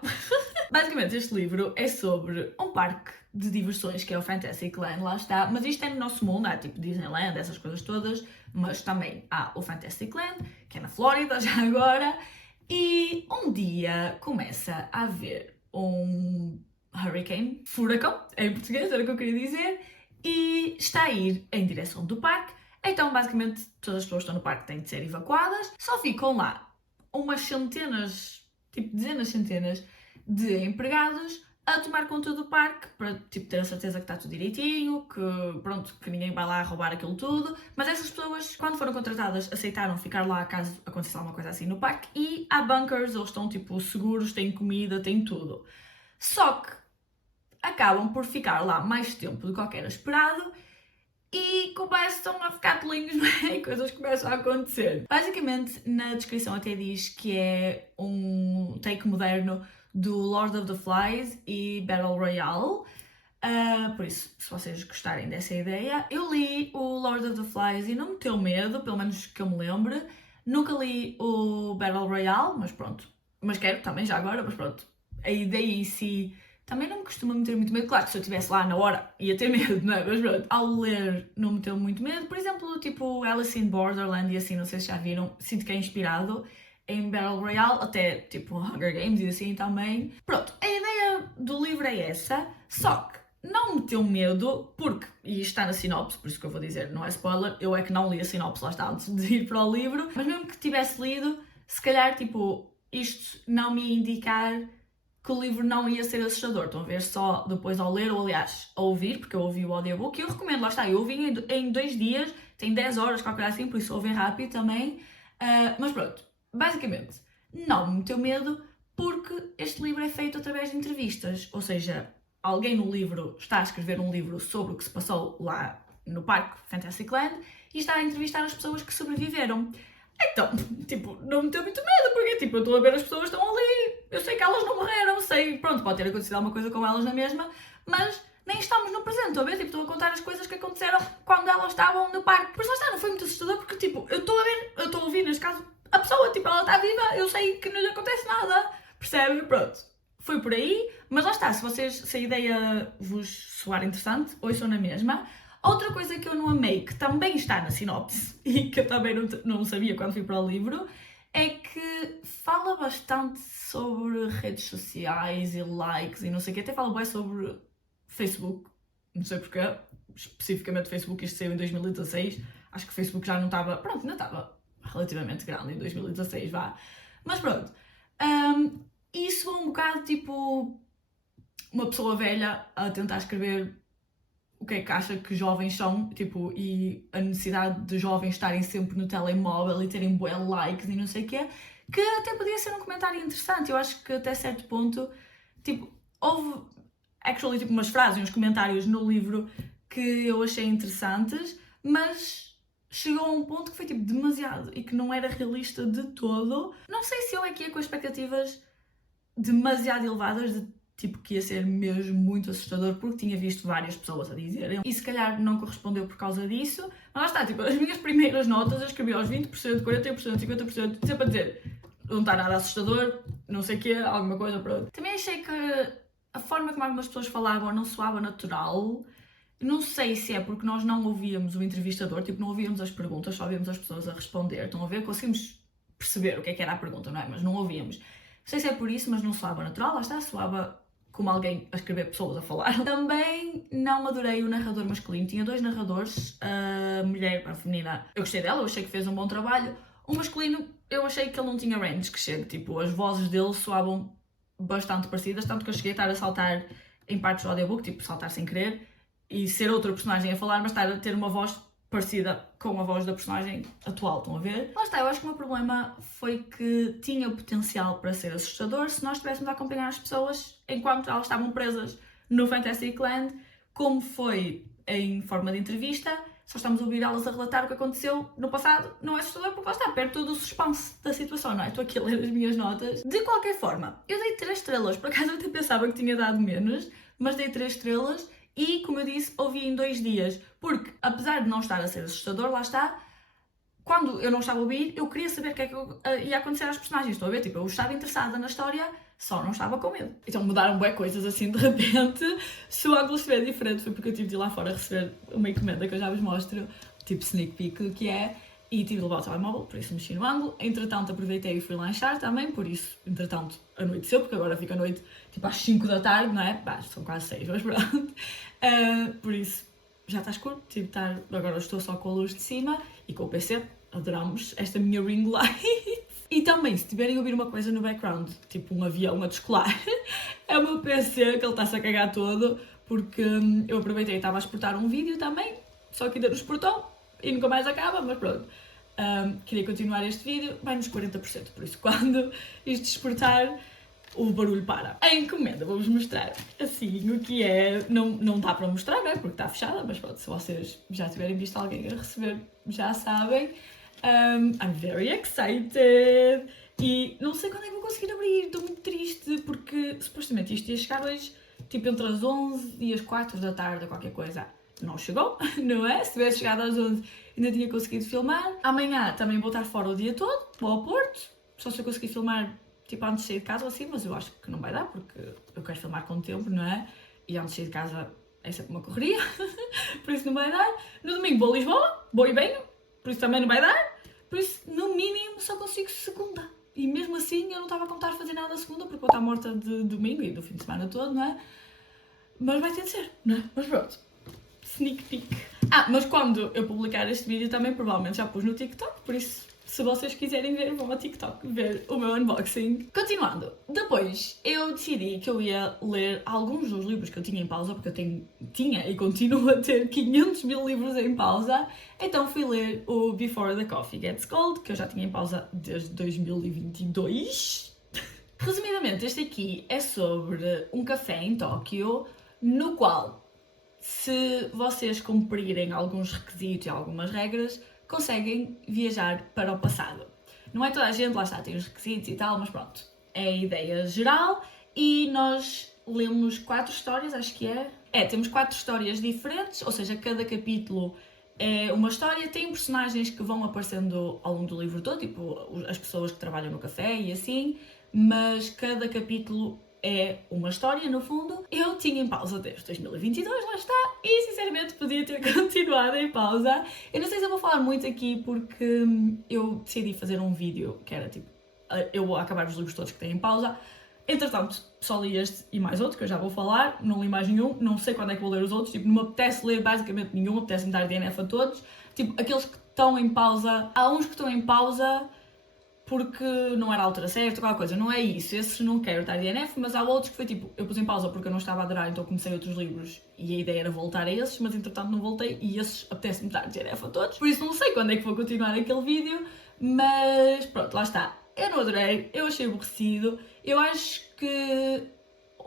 Basicamente este livro é sobre um parque de diversões que é o Fantasyland, lá está. Mas isto é no nosso mundo, há tipo Disneyland, essas coisas todas. Mas também há o Fantasyland, que é na Flórida já agora. E um dia começa a haver um hurricane, furacão, em português, era o que eu queria dizer. E está a ir em direção do parque. Então, basicamente, todas as pessoas que estão no parque têm de ser evacuadas. Só ficam lá umas centenas, tipo dezenas, centenas de empregados a tomar conta do parque para tipo, ter a certeza que está tudo direitinho, que pronto, que ninguém vai lá roubar aquilo tudo. Mas essas pessoas, quando foram contratadas, aceitaram ficar lá caso acontecesse alguma coisa assim no parque. E há bunkers, eles estão tipo seguros, têm comida, têm tudo. Só que acabam por ficar lá mais tempo do que era esperado. E começam a ficar tolinhos, não é? E coisas começam a acontecer. Basicamente, na descrição até diz que é um take moderno do Lord of the Flies e Battle Royale. Por isso, se vocês gostarem dessa ideia. Eu li o Lord of the Flies e não me deu medo, pelo menos que eu me lembre. Nunca li o Battle Royale, mas pronto. Mas quero também já agora, mas pronto. A ideia em si também não me costuma meter muito medo. Claro que se eu estivesse lá na hora ia ter medo, não é? Mas pronto, ao ler não me meteu muito medo. Por exemplo, tipo Alice in Borderland e assim, não sei se já viram, sinto que é inspirado em Battle Royale, até tipo Hunger Games e assim também. Pronto, a ideia do livro é essa, só que não me meteu medo, porque, e está na sinopse, por isso que eu vou dizer, não é spoiler, eu é que não li a sinopse lá está antes de ir para o livro, mas mesmo que tivesse lido, se calhar tipo, isto não me ia indicar que o livro não ia ser assustador. Estão a ver só depois ao ler, ou aliás, a ouvir, porque eu ouvi o audiobook e eu recomendo, lá está, eu ouvi em 2 dias, tem 10 horas, qualquer coisa assim, por isso ouvem rápido também. Mas pronto, basicamente, não me meteu medo porque este livro é feito através de entrevistas, ou seja, alguém no livro está a escrever um livro sobre o que se passou lá no parque Fantasyland e está a entrevistar as pessoas que sobreviveram. Então, tipo, não me deu muito medo, porque tipo, eu estou a ver as pessoas que estão ali, eu sei que elas não morreram, sei, pronto, pode ter acontecido alguma coisa com elas na mesma, mas nem estamos no presente, estou a ver? Tipo, estou a contar as coisas que aconteceram quando elas estavam no parque. Por isso lá está, não foi muito assustador, porque tipo, eu estou a ver, eu estou a ouvir, neste caso, a pessoa, tipo, ela está viva, eu sei que não lhe acontece nada, percebe? Pronto, foi por aí, mas lá está, se a ideia vos soar interessante, ouçam na mesma. Outra coisa que eu não amei, que também está na sinopse, e que eu também não sabia quando fui para o livro, é que fala bastante sobre redes sociais e likes e não sei o quê. Até fala bem sobre Facebook, não sei porquê, especificamente Facebook, isto saiu em 2016. Acho que o Facebook já não estava, pronto, ainda estava relativamente grande em 2016, vá. Mas pronto, isso é um bocado tipo uma pessoa velha a tentar escrever o que é que acha que jovens são, tipo, e a necessidade de jovens estarem sempre no telemóvel e terem bué likes e não sei o quê, que até podia ser um comentário interessante. Eu acho que até certo ponto, tipo, houve actually tipo umas frases, uns comentários no livro que eu achei interessantes, mas chegou a um ponto que foi tipo demasiado e que não era realista de todo. Não sei se eu é que ia com expectativas demasiado elevadas de tipo que ia ser mesmo muito assustador, porque tinha visto várias pessoas a dizerem e se calhar não correspondeu por causa disso, mas lá está, tipo, as minhas primeiras notas eu escrevi aos 20%, 40%, 50%, sempre a dizer não está nada assustador, não sei o quê, alguma coisa, pronto. Também achei que a forma como algumas pessoas falavam não soava natural. Não sei se é porque nós não ouvíamos o entrevistador, tipo, não ouvíamos as perguntas, só ouvíamos as pessoas a responder. Estão a ver? Conseguimos perceber o que era a pergunta, não é? Mas não ouvíamos. Não sei se é por isso, mas não soava natural, lá está, soava como alguém a escrever pessoas a falar. Também não adorei o narrador masculino. Tinha 2 narradores, a mulher, a feminina, eu gostei dela, eu achei que fez um bom trabalho. O masculino, eu achei que ele não tinha range que chega, tipo, as vozes dele soavam bastante parecidas, tanto que eu cheguei a estar a saltar em partes do audiobook, tipo, saltar sem querer, e ser outra personagem a falar, mas estar a ter uma voz parecida com a voz da personagem atual, estão a ver? Lá está, eu acho que o meu problema foi que tinha o potencial para ser assustador se nós estivéssemos a acompanhar as pessoas enquanto elas estavam presas no Fantastic Land, como foi em forma de entrevista, só estamos a ouvir elas a relatar o que aconteceu no passado, não é assustador porque lá está, perto do suspense da situação, não é? Estou aqui a ler as minhas notas. De qualquer forma, eu dei 3 estrelas, por acaso eu até pensava que tinha dado menos, mas dei 3 estrelas e, como eu disse, ouvi em 2 dias, porque apesar de não estar a ser assustador, lá está, quando eu não estava a ouvir, eu queria saber o que é que ia acontecer às personagens, estou a ver? Tipo, eu estava interessada na história, só não estava com medo. Então mudaram bem coisas assim de repente. Se o ângulo estiver diferente foi porque eu tive de ir lá fora receber uma encomenda que eu já vos mostro, tipo sneak peek do que é, e tive de levar o telemóvel, por isso mexi no ângulo. Entretanto aproveitei e fui lanchar também, por isso, entretanto, anoiteceu, porque agora fica a noite tipo às 5 da tarde, não é? Bah, são quase 6, mas pronto. Por isso, já está escuro, tive de estar, agora estou só com a luz de cima e com o PC, adoramos esta minha ring light. E também, se tiverem a ouvir uma coisa no background, tipo um avião a descolar, é o meu PC que ele está-se a cagar todo, porque eu aproveitei e estava a exportar um vídeo também, só que ainda não exportou e nunca mais acaba, mas pronto. Queria continuar este vídeo, vai nos 40%, por isso quando isto exportar, o barulho para. A encomenda, vou-vos mostrar assim o que é, não dá para mostrar, não é? Porque está fechada, mas pronto, se vocês já tiverem visto alguém a receber, já sabem. I'm very excited e não sei quando é que vou conseguir abrir, estou muito triste porque supostamente isto ia chegar hoje, tipo entre as 11 e as 4 da tarde ou qualquer coisa. Não chegou, não é? Se tivesse chegado às 11 ainda tinha conseguido filmar. Amanhã também vou estar fora o dia todo, vou ao Porto, só se eu conseguir filmar tipo antes de sair de casa ou assim, mas eu acho que não vai dar porque eu quero filmar com tempo, não é? E antes de sair de casa é sempre uma correria, por isso não vai dar. No domingo vou a Lisboa, vou e venho, por isso também não vai dar. Por isso, no mínimo, só consigo segunda. E mesmo assim, eu não estava a contar fazer nada segunda, porque vou estar morta de domingo e do fim de semana todo, não é? Mas vai ter de ser, não é? Mas pronto. Sneak peek. Mas quando eu publicar este vídeo também provavelmente já pus no TikTok, por isso, se vocês quiserem ver, vão ao TikTok ver o meu unboxing. Continuando, depois eu decidi que eu ia ler alguns dos livros que eu tinha em pausa, porque eu tinha e continuo a ter 500 mil livros em pausa, então fui ler o Before the Coffee Gets Cold, que eu já tinha em pausa desde 2022. Resumidamente, este aqui é sobre um café em Tóquio, no qual, se vocês cumprirem alguns requisitos e algumas regras, conseguem viajar para o passado. Não é toda a gente, lá está, tem os requisitos e tal, mas pronto, é a ideia geral. E nós lemos 4 histórias, acho que é. Temos 4 histórias diferentes, ou seja, cada capítulo é uma história. Tem personagens que vão aparecendo ao longo do livro todo, tipo as pessoas que trabalham no café e assim, mas cada capítulo é uma história, no fundo. Eu tinha em pausa desde 2022, lá está, e sinceramente podia ter continuado em pausa. Eu não sei se eu vou falar muito aqui porque eu decidi fazer um vídeo que era tipo, eu vou acabar os livros todos que têm em pausa. Entretanto, só li este e mais outro, que eu já vou falar, não li mais nenhum, não sei quando é que vou ler os outros, tipo, não me apetece ler basicamente nenhum, apetece-me dar DNF a todos. Tipo, aqueles que estão em pausa, há uns que estão em pausa porque não era a altura certa, qualquer coisa, não é isso, esses não quero dar DNF, mas há outros que foi tipo, eu pus em pausa porque eu não estava a adorar, então comecei outros livros e a ideia era voltar a esses, mas entretanto não voltei e esses apetece-me dar DNF a todos, por isso não sei quando é que vou continuar aquele vídeo, mas pronto, lá está, eu não adorei, eu achei aborrecido, eu acho que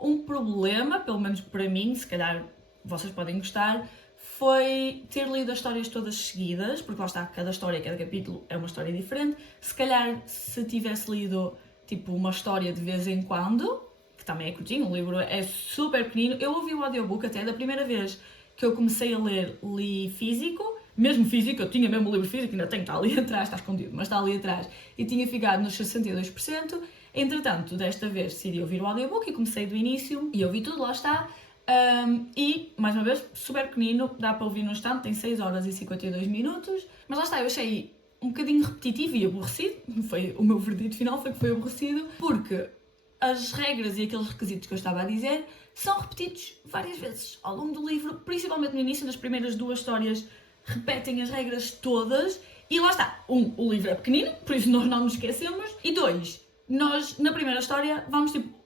um problema, pelo menos para mim, se calhar vocês podem gostar, foi ter lido as histórias todas seguidas, porque lá está, cada história, cada capítulo é uma história diferente. Se calhar, se tivesse lido, tipo, uma história de vez em quando, que também é curtinho, o livro é super pequenino. Eu ouvi o audiobook até da primeira vez que eu comecei a ler, li físico, mesmo físico, eu tinha mesmo o livro físico, ainda tenho, está ali atrás, está escondido, mas está ali atrás, e tinha ficado nos 62%. Entretanto, desta vez decidi ouvir o audiobook e comecei do início, e ouvi tudo, lá está. E, mais uma vez, super pequenino, dá para ouvir no instante, tem 6 horas e 52 minutos. Mas lá está, eu achei um bocadinho repetitivo e aborrecido. Foi, o meu verdito final foi que foi aborrecido, porque as regras e aqueles requisitos que eu estava a dizer são repetidos várias vezes ao longo do livro, principalmente no início, nas primeiras 2 histórias, repetem as regras todas. E lá está, o livro é pequenino, por isso nós não nos esquecemos. E 2, nós, na primeira história, vamos tipo,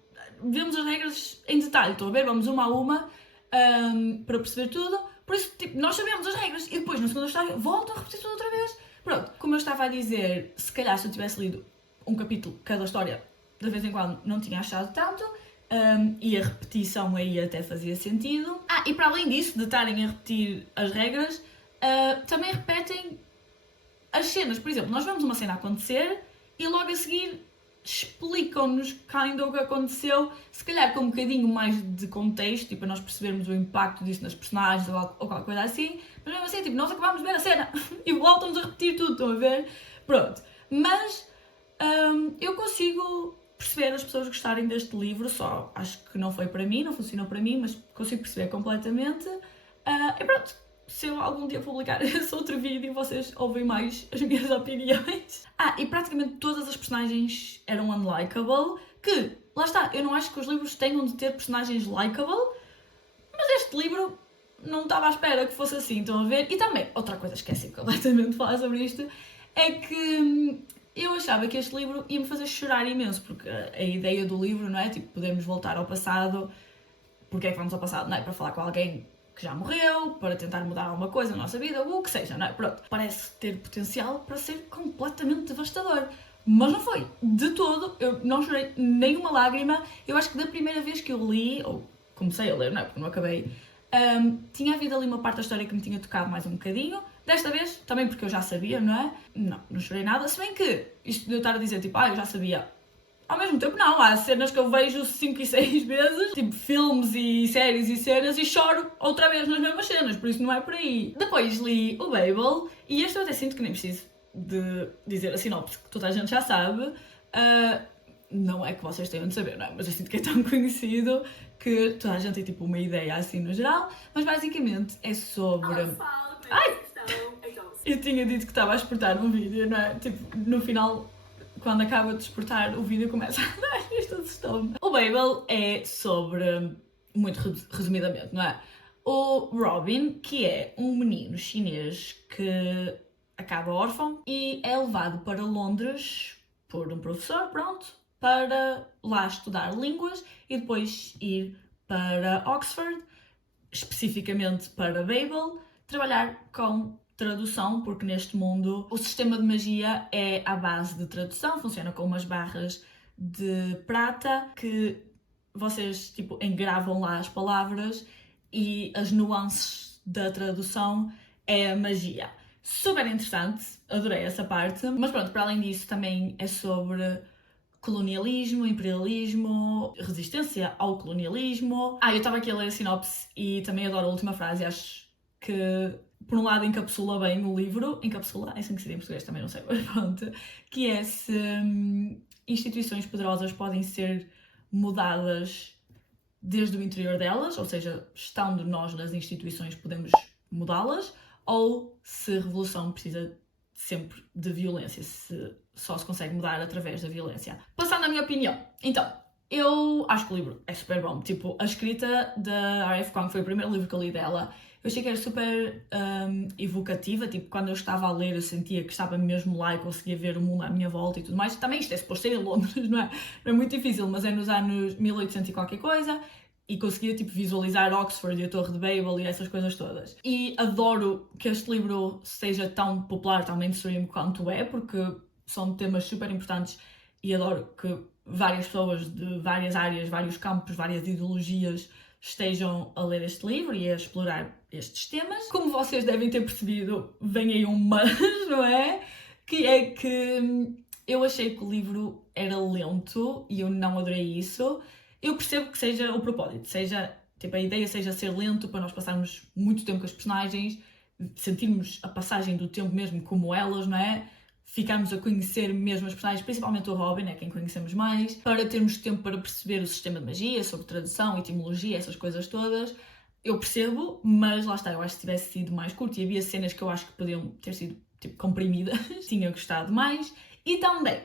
vemos as regras em detalhe, estou a ver, vamos uma a uma para perceber tudo. Por isso, tipo, nós sabemos as regras e depois na segunda história voltam a repetir tudo outra vez. Pronto, como eu estava a dizer, se calhar se eu tivesse lido um capítulo cada história, de vez em quando não tinha achado tanto, e a repetição aí até fazia sentido. E para além disso, de estarem a repetir as regras, também repetem as cenas. Por exemplo, nós vemos uma cena acontecer e logo a seguir explicam-nos o que aconteceu, se calhar com um bocadinho mais de contexto, tipo, para nós percebermos o impacto disso nas personagens ou qualquer coisa assim, mas mesmo assim, tipo, nós acabámos de ver a cena e voltamos a repetir tudo, estão a ver? Pronto. Mas eu consigo perceber as pessoas gostarem deste livro, só acho que não foi para mim, não funcionou para mim, mas consigo perceber completamente. E pronto. Se eu algum dia publicar esse outro vídeo, vocês ouvem mais as minhas opiniões. E praticamente todas as personagens eram unlikable, que, lá está, eu não acho que os livros tenham de ter personagens likable, mas este livro não estava à espera que fosse assim, estão a ver? E também, outra coisa, esqueci completamente de falar sobre isto, é que eu achava que este livro ia me fazer chorar imenso, porque a ideia do livro, não é? Tipo, podemos voltar ao passado. Porque é que vamos ao passado? Não é? Para falar com alguém que já morreu, para tentar mudar alguma coisa na nossa vida, o que seja, não é? Pronto, parece ter potencial para ser completamente devastador. Mas não foi, de todo, eu não chorei nem uma lágrima. Eu acho que da primeira vez que eu li, ou comecei a ler, não é? Porque não acabei, tinha havido ali uma parte da história que me tinha tocado mais um bocadinho. Desta vez, também porque eu já sabia, não é? Não chorei nada, se bem que, isto de eu estar a dizer, tipo, eu já sabia. Ao mesmo tempo não, há cenas que eu vejo 5 e 6 vezes, tipo filmes e séries e cenas, e choro outra vez nas mesmas cenas, por isso não é por aí. Depois li o Babel, e este eu até sinto que nem preciso de dizer a sinopse, que toda a gente já sabe. Não é que vocês tenham de saber, não é? Mas eu sinto que é tão conhecido que toda a gente tem tipo uma ideia assim no geral, mas basicamente é sobre... Eu tinha dito que estava a exportar um vídeo, não é? Tipo, no final... Quando acaba de exportar, o vídeo começa a dar, isto assustou-me. O Babel é sobre, muito resumidamente, não é? O Robin, que é um menino chinês que acaba órfão e é levado para Londres por um professor, pronto, para lá estudar línguas e depois ir para Oxford, especificamente para Babel, trabalhar com tradução, porque neste mundo o sistema de magia é à base de tradução, funciona com umas barras de prata que vocês tipo engravam lá as palavras e as nuances da tradução é a magia. Super interessante, adorei essa parte, mas pronto, para além disso também é sobre colonialismo, imperialismo, resistência ao colonialismo. Eu estava aqui a ler a sinopse e também adoro a última frase, acho que por um lado encapsula bem o livro, encapsula, é assim que se diz em português, também não sei, mas pronto, que é se instituições poderosas podem ser mudadas desde o interior delas, ou seja, estando nós nas instituições podemos mudá-las, ou se a revolução precisa sempre de violência, se só se consegue mudar através da violência. Passando à minha opinião, então, eu acho que o livro é super bom, tipo, a escrita da R.F. Kuang foi o primeiro livro que eu li dela. Eu achei que era super evocativa, tipo, quando eu estava a ler eu sentia que estava mesmo lá e conseguia ver o mundo à minha volta e tudo mais. Também isto é suposto ser em Londres, não é? Não é muito difícil, mas é nos anos 1800 e qualquer coisa. E conseguia, tipo, visualizar Oxford e a Torre de Babel e essas coisas todas. E adoro que este livro seja tão popular, tão mainstream quanto é, porque são temas super importantes e adoro que várias pessoas de várias áreas, vários campos, várias ideologias estejam a ler este livro e a explorar estes temas. Como vocês devem ter percebido, vem aí um mas, não é? Que é que eu achei que o livro era lento e eu não adorei isso. Eu percebo que seja o propósito, seja, tipo, a ideia seja ser lento para nós passarmos muito tempo com as personagens, sentirmos a passagem do tempo mesmo como elas, não é? Ficarmos a conhecer mesmo as personagens, principalmente o Robin, é quem conhecemos mais, para termos tempo para perceber o sistema de magia, sobre tradução, etimologia, essas coisas todas. Eu percebo, mas lá está, eu acho que se tivesse sido mais curto e havia cenas que eu acho que podiam ter sido tipo comprimidas, tinha gostado mais. E também,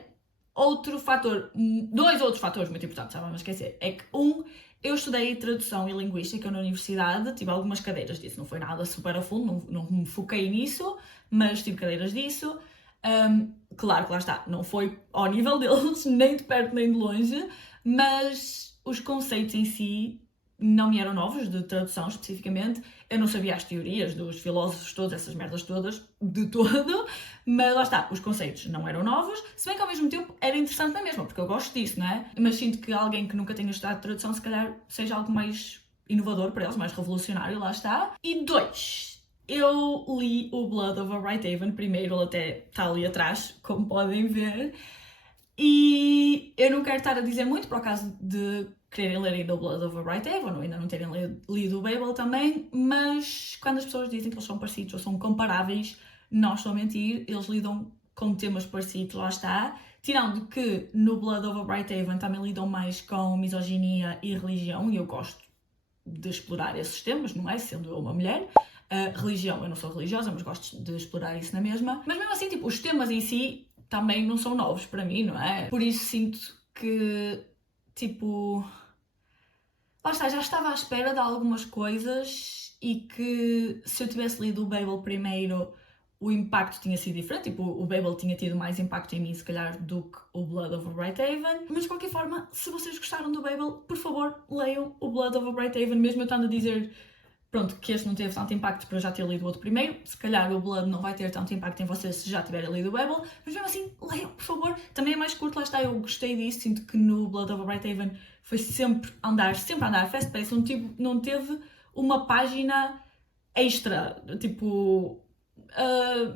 dois outros fatores muito importantes, estava a esquecer, é que eu estudei tradução e linguística na universidade, tive algumas cadeiras disso, não foi nada super a fundo, não me foquei nisso, mas tive cadeiras disso. Claro que lá está, não foi ao nível deles, nem de perto nem de longe, mas os conceitos em si não me eram novos, de tradução especificamente, Eu não sabia as teorias dos filósofos todos, essas merdas todas, de todo, mas lá está, os conceitos não eram novos, se bem que ao mesmo tempo era interessante na mesma, porque eu gosto disso, não é? Mas sinto que alguém que nunca tenha estudado tradução, se calhar seja algo mais inovador para eles, mais revolucionário, lá está. E 2, eu li o Blood of a Whitehaven primeiro, ele até está ali atrás, como podem ver, e eu não quero estar a dizer muito, por acaso de quererem ler ainda o Blood of a Whitehaven, ou ainda não terem lido o Babel também, mas quando as pessoas dizem que eles são parecidos ou são comparáveis, não estou a mentir, eles lidam com temas parecidos, lá está, tirando que no Blood of a Whitehaven também lidam mais com misoginia e religião, e eu gosto de explorar esses temas, não é? Sendo eu uma mulher. Religião, eu não sou religiosa, mas gosto de explorar isso na mesma. Mas mesmo assim, tipo, os temas em si também não são novos para mim, não é? Por isso sinto que, tipo... Lá está, já estava à espera de algumas coisas e que se eu tivesse lido o Babel primeiro, o impacto tinha sido diferente. Tipo, o Babel tinha tido mais impacto em mim, se calhar, do que o Blood of a Whitehaven. Mas de qualquer forma, se vocês gostaram do Babel, por favor, leiam o Blood of a Whitehaven, mesmo eu estando a dizer... Pronto, que este não teve tanto impacto por eu já ter lido o outro primeiro. Se calhar o Blood não vai ter tanto impacto em vocês se já tiverem lido o Babel. Mas mesmo assim, leiam, por favor. Também é mais curto, lá está, eu gostei disso. Sinto que no Blood of a Whitehaven foi sempre andar, fast pace. Não teve uma página extra, tipo...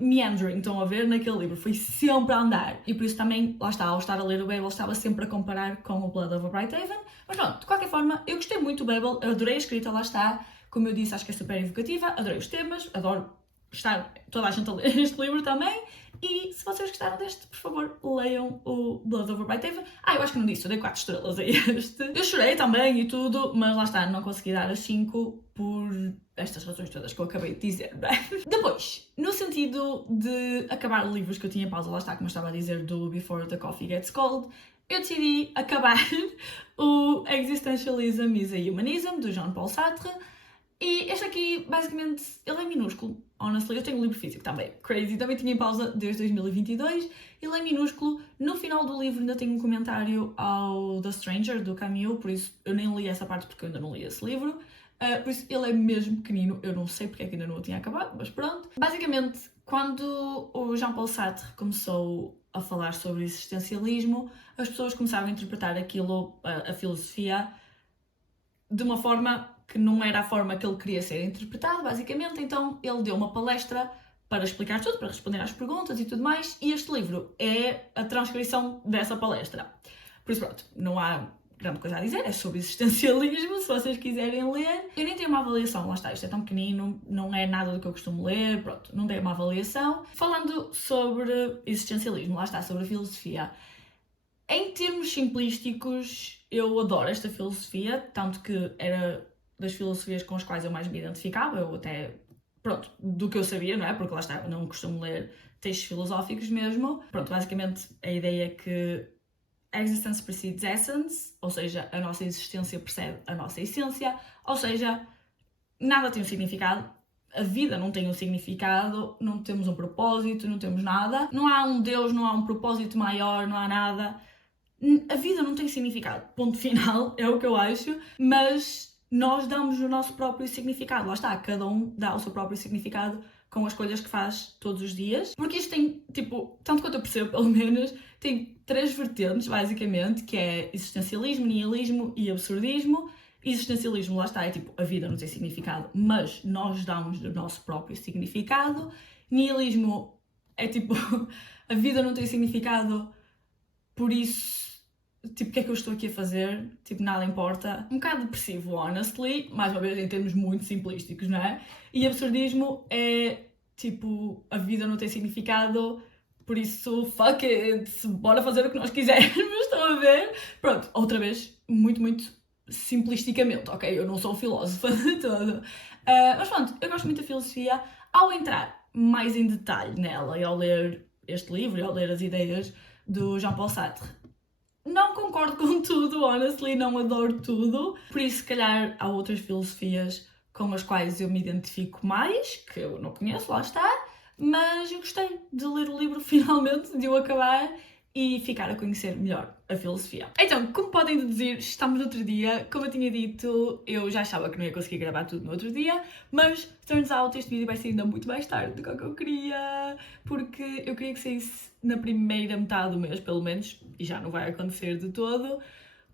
meandering, estão a ver, naquele livro. Foi sempre a andar. E por isso também, lá está, ao estar a ler o Babel, estava sempre a comparar com o Blood of a Whitehaven. Mas pronto, de qualquer forma, eu gostei muito do Babel. Eu adorei a escrita, lá está. Como eu disse, acho que é super evocativa, adorei os temas, adoro estar toda a gente a ler este livro também. E se vocês gostaram deste, por favor, leiam o Blood of a Whitehaven. Eu acho que não disse, eu dei 4 estrelas a este. Eu chorei também e tudo, mas lá está, não consegui dar as 5 por estas razões todas que eu acabei de dizer, não é? Depois, no sentido de acabar livros que eu tinha em pausa, lá está, como eu estava a dizer, do Before the Coffee Gets Cold, eu decidi acabar o Existentialism is a Humanism, do Jean-Paul Sartre. E este aqui, basicamente, ele é minúsculo. Honestly, eu tenho um livro físico também. Crazy. Também tinha em pausa desde 2022. Ele é minúsculo. No final do livro ainda tenho um comentário ao The Stranger, do Camus. Por isso, eu nem li essa parte porque eu ainda não li esse livro. Por isso, ele é mesmo pequenino. Eu não sei porque é que ainda não o tinha acabado, mas pronto. Basicamente, quando o Jean-Paul Sartre começou a falar sobre existencialismo, as pessoas começaram a interpretar aquilo, a filosofia, de uma forma que não era a forma que ele queria ser interpretado, basicamente. Então ele deu uma palestra para explicar tudo, para responder às perguntas e tudo mais, e este livro é a transcrição dessa palestra. Por isso, pronto, não há grande coisa a dizer, é sobre existencialismo, se vocês quiserem ler. Eu nem tenho uma avaliação, lá está, isto é tão pequenino, não é nada do que eu costumo ler, pronto, não dei uma avaliação. Falando sobre existencialismo, lá está, sobre a filosofia. Em termos simplísticos, eu adoro esta filosofia, tanto que era das filosofias com as quais eu mais me identificava, eu até, pronto, do que eu sabia, não é? Porque lá está, eu não costumo ler textos filosóficos mesmo. Pronto, basicamente a ideia é que existence precedes essence, ou seja, a nossa existência precede a nossa essência, ou seja, nada tem um significado. A vida não tem um significado, não temos um propósito, não temos nada. Não há um Deus, não há um propósito maior, não há nada. A vida não tem significado, ponto final, é o que eu acho, mas nós damos o nosso próprio significado. Lá está, cada um dá o seu próprio significado com as escolhas que faz todos os dias. Porque isto tem, tipo, tanto quanto eu percebo, pelo menos, tem 3 vertentes, basicamente, que é existencialismo, nihilismo e absurdismo. Existencialismo, lá está, é tipo, a vida não tem significado, mas nós damos o nosso próprio significado. Nihilismo é tipo, a vida não tem significado, por isso, tipo, o que é que eu estou aqui a fazer? Tipo, nada importa. Um bocado depressivo, honestly, mais uma vez em termos muito simplísticos, não é? E absurdismo é, tipo, a vida não tem significado, por isso, fuck it, bora fazer o que nós quisermos, estão a ver? Pronto, outra vez, muito simplisticamente, ok? Eu não sou filósofa de todo. Mas pronto, eu gosto muito da filosofia. Ao entrar mais em detalhe nela e ao ler este livro e ao ler as ideias do Jean-Paul Sartre, não concordo com tudo, honestly, não adoro tudo. Por isso, se calhar, há outras filosofias com as quais eu me identifico mais, que eu não conheço, lá está. Mas eu gostei de ler o livro finalmente, de o acabar. e ficar a conhecer melhor a filosofia. Então, como podem deduzir, estamos no outro dia. Como eu tinha dito, eu já achava que não ia conseguir gravar tudo no outro dia, mas turns out este vídeo vai ser ainda muito mais tarde do que eu queria, porque eu queria que saísse na primeira metade do mês, pelo menos, e já não vai acontecer de todo,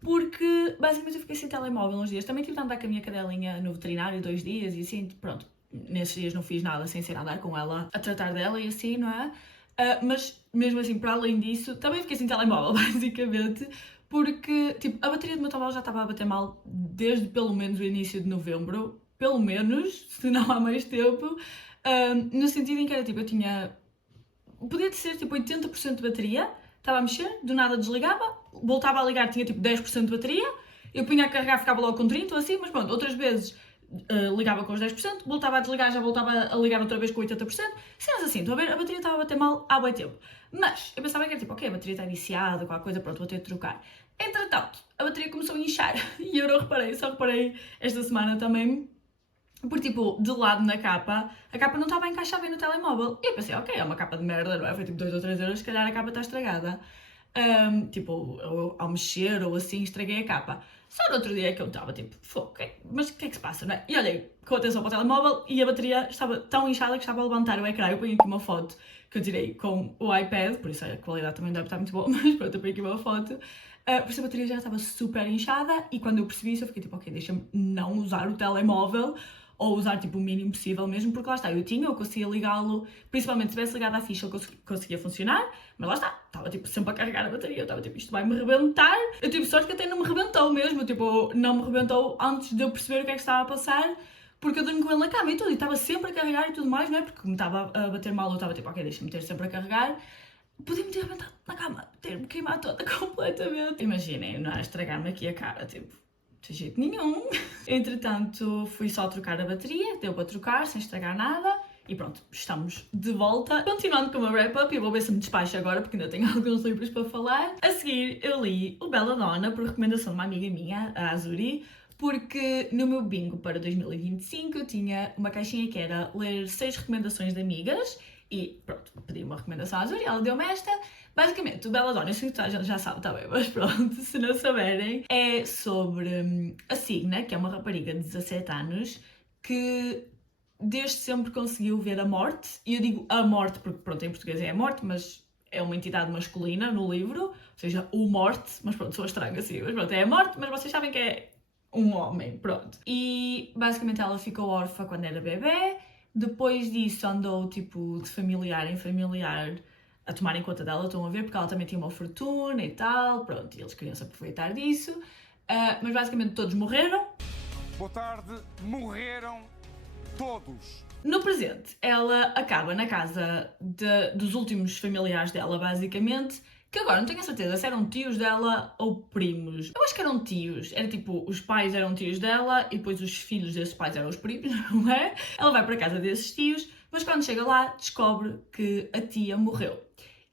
porque basicamente eu fiquei sem telemóvel uns dias. Também tive de andar com a minha cadelinha no veterinário 2 dias e assim, pronto, nesses dias não fiz nada sem ser andar com ela, a tratar dela e assim, não é? Mas mesmo assim, para além disso, também fiquei sem telemóvel, basicamente, porque tipo, a bateria do meu telemóvel já estava a bater mal desde pelo menos o início de novembro, pelo menos, se não há mais tempo, no sentido em que era tipo, eu tinha. Podia ser tipo 80% de bateria, estava a mexer, do nada desligava, voltava a ligar, tinha tipo 10% de bateria, eu punha a carregar, ficava logo com 30% ou assim, mas pronto, outras vezes ligava com os 10%, voltava a desligar, já voltava a ligar outra vez com 80%, cenas assim, estão a ver? A bateria estava a bater mal há bem tempo. Mas eu pensava que era tipo, ok, a bateria está viciada, qualquer coisa, pronto, vou ter de trocar. Entretanto, a bateria começou a inchar e eu não reparei, só reparei esta semana também, porque tipo, de lado na capa, a capa não estava a encaixar bem no telemóvel. E eu pensei, ok, é uma capa de merda, não é? Foi tipo 2 ou 3 euros, se calhar a capa está estragada. Tipo, eu, ao mexer ou assim, estraguei a capa. Só no outro dia que eu estava tipo, fogo, mas o que é que se passa, não é? E olhei com atenção para o telemóvel e a bateria estava tão inchada que estava a levantar o ecrã. Eu ponho aqui uma foto que eu tirei com o iPad, por isso a qualidade também deve estar muito boa, mas pronto, eu ponho aqui uma foto. Por isso a bateria já estava super inchada e quando eu percebi isso eu fiquei tipo, ok, deixa-me não usar o telemóvel ou usar tipo o mínimo possível mesmo, porque lá está, eu conseguia ligá-lo, principalmente se tivesse ligado à ficha, eu conseguia funcionar, mas lá está, estava tipo sempre a carregar a bateria, eu estava tipo, isto vai-me rebentar. Eu tive sorte que até não me rebentou mesmo, tipo, não me rebentou antes de eu perceber o que é que estava a passar, porque eu dormi com ele na cama e tudo, e estava sempre a carregar e tudo mais, não é? Porque me estava a bater mal, eu estava tipo, ok, deixa-me ter sempre a carregar. Podia-me ter arrebentado na cama, ter-me queimado toda completamente. Imaginem, não é? Estragar-me aqui a cara, tipo, de jeito nenhum. Entretanto, fui só trocar a bateria, deu para trocar, sem estragar nada. E pronto, estamos de volta. Continuando com o meu wrap-up, e vou ver se me despacho agora, porque ainda tenho alguns livros para falar. A seguir, eu li o Belladonna, por recomendação de uma amiga minha, a Azuri, porque no meu bingo para 2025 eu tinha uma caixinha que era ler 6 recomendações de amigas, e pronto, pedi uma recomendação à Azuri, ela deu-me esta. Basicamente, o Belladonna, eu sei que já sabe, está bem, mas pronto, se não saberem, é sobre a Signa, que é uma rapariga de 17 anos, que desde sempre conseguiu ver a morte, e eu digo a morte porque, pronto, em português é a morte, mas é uma entidade masculina no livro, ou seja, o morte, mas pronto, sou estranha assim, mas pronto, é a morte, mas vocês sabem que é um homem, pronto. E basicamente ela ficou órfã quando era bebê, depois disso andou tipo de familiar em familiar a tomarem conta dela, estão a ver, porque ela também tinha uma fortuna e tal, pronto, e eles queriam se aproveitar disso, mas basicamente todos morreram. Boa tarde, morreram todos. No presente, ela acaba na casa dos últimos familiares dela, basicamente, que agora não tenho a certeza se eram tios dela ou primos. Eu acho que eram tios. Era tipo, os pais eram tios dela e depois os filhos desses pais eram os primos, não é? Ela vai para a casa desses tios, mas quando chega lá descobre que a tia morreu.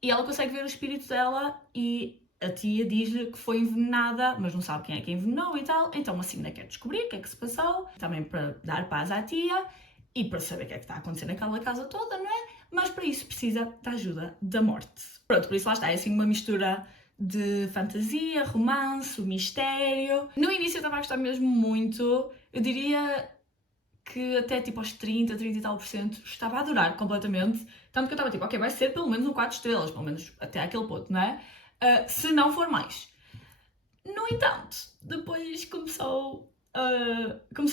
E ela consegue ver o espírito dela e a tia diz-lhe que foi envenenada, mas não sabe quem é que envenenou e tal. Então a Signa quer descobrir o que é que se passou, também para dar paz à tia e para saber o que é que está a acontecer naquela casa toda, não é? Mas para isso precisa da ajuda da morte. Pronto, por isso lá está, é assim uma mistura de fantasia, romance, mistério. No início eu estava a gostar mesmo muito, eu diria que até tipo aos 30 e tal por cento estava a adorar completamente. Tanto que eu estava tipo, ok, vai ser pelo menos um 4 estrelas, pelo menos até aquele ponto, não é? Se não for mais. No entanto, depois comecei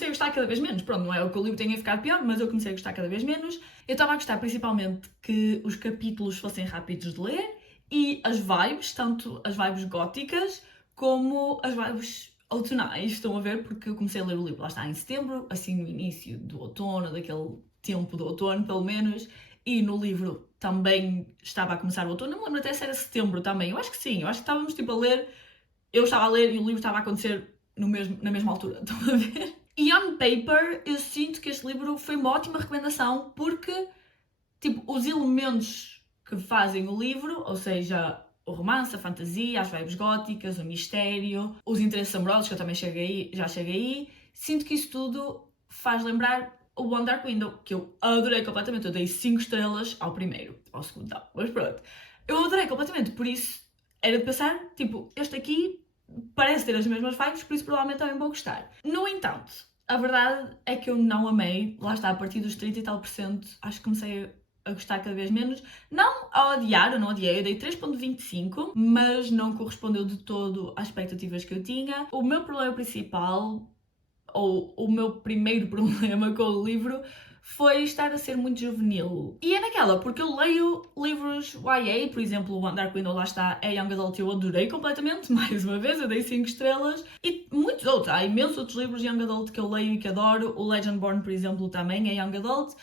a gostar cada vez menos. Pronto, não é o que o livro tenha ficado pior, mas eu comecei a gostar cada vez menos. Eu estava a gostar principalmente que os capítulos fossem rápidos de ler e as vibes, tanto as vibes góticas como as vibes outonais, estão a ver? Porque eu comecei a ler o livro, lá está, em setembro, assim no início do outono, daquele tempo do outono, pelo menos, e no livro também estava a começar o outono, não me lembro até se era setembro também, eu acho que sim, eu acho que estávamos tipo a ler, eu estava a ler e o livro estava a acontecer na mesma altura, estão a ver? E on paper, eu sinto que este livro foi uma ótima recomendação porque, tipo, os elementos que fazem o livro, ou seja, o romance, a fantasia, as vibes góticas, o mistério, os interesses amorosos, que eu também já cheguei aí, sinto que isso tudo faz lembrar o One Dark Window, que eu adorei completamente. Eu dei 5 estrelas ao primeiro, ao segundo não, mas pronto. Eu adorei completamente, por isso era de pensar, tipo, este aqui parece ter as mesmas vibes, por isso provavelmente também vou gostar. No entanto, a verdade é que eu não amei, lá está, a partir dos 30 e tal %, acho que comecei a gostar cada vez menos. Não a odiar, eu não odiei, eu dei 3.25, mas não correspondeu de todo às expectativas que eu tinha. O meu problema principal, ou o meu primeiro problema com o livro, foi estar a ser muito juvenil. E é naquela, porque eu leio livros YA, por exemplo, o Dark Window, lá está, é Young Adult, eu adorei completamente, mais uma vez, eu dei 5 estrelas, e muitos outros, há imensos outros livros Young Adult que eu leio e que adoro, o Legendborn, por exemplo, também é Young Adult,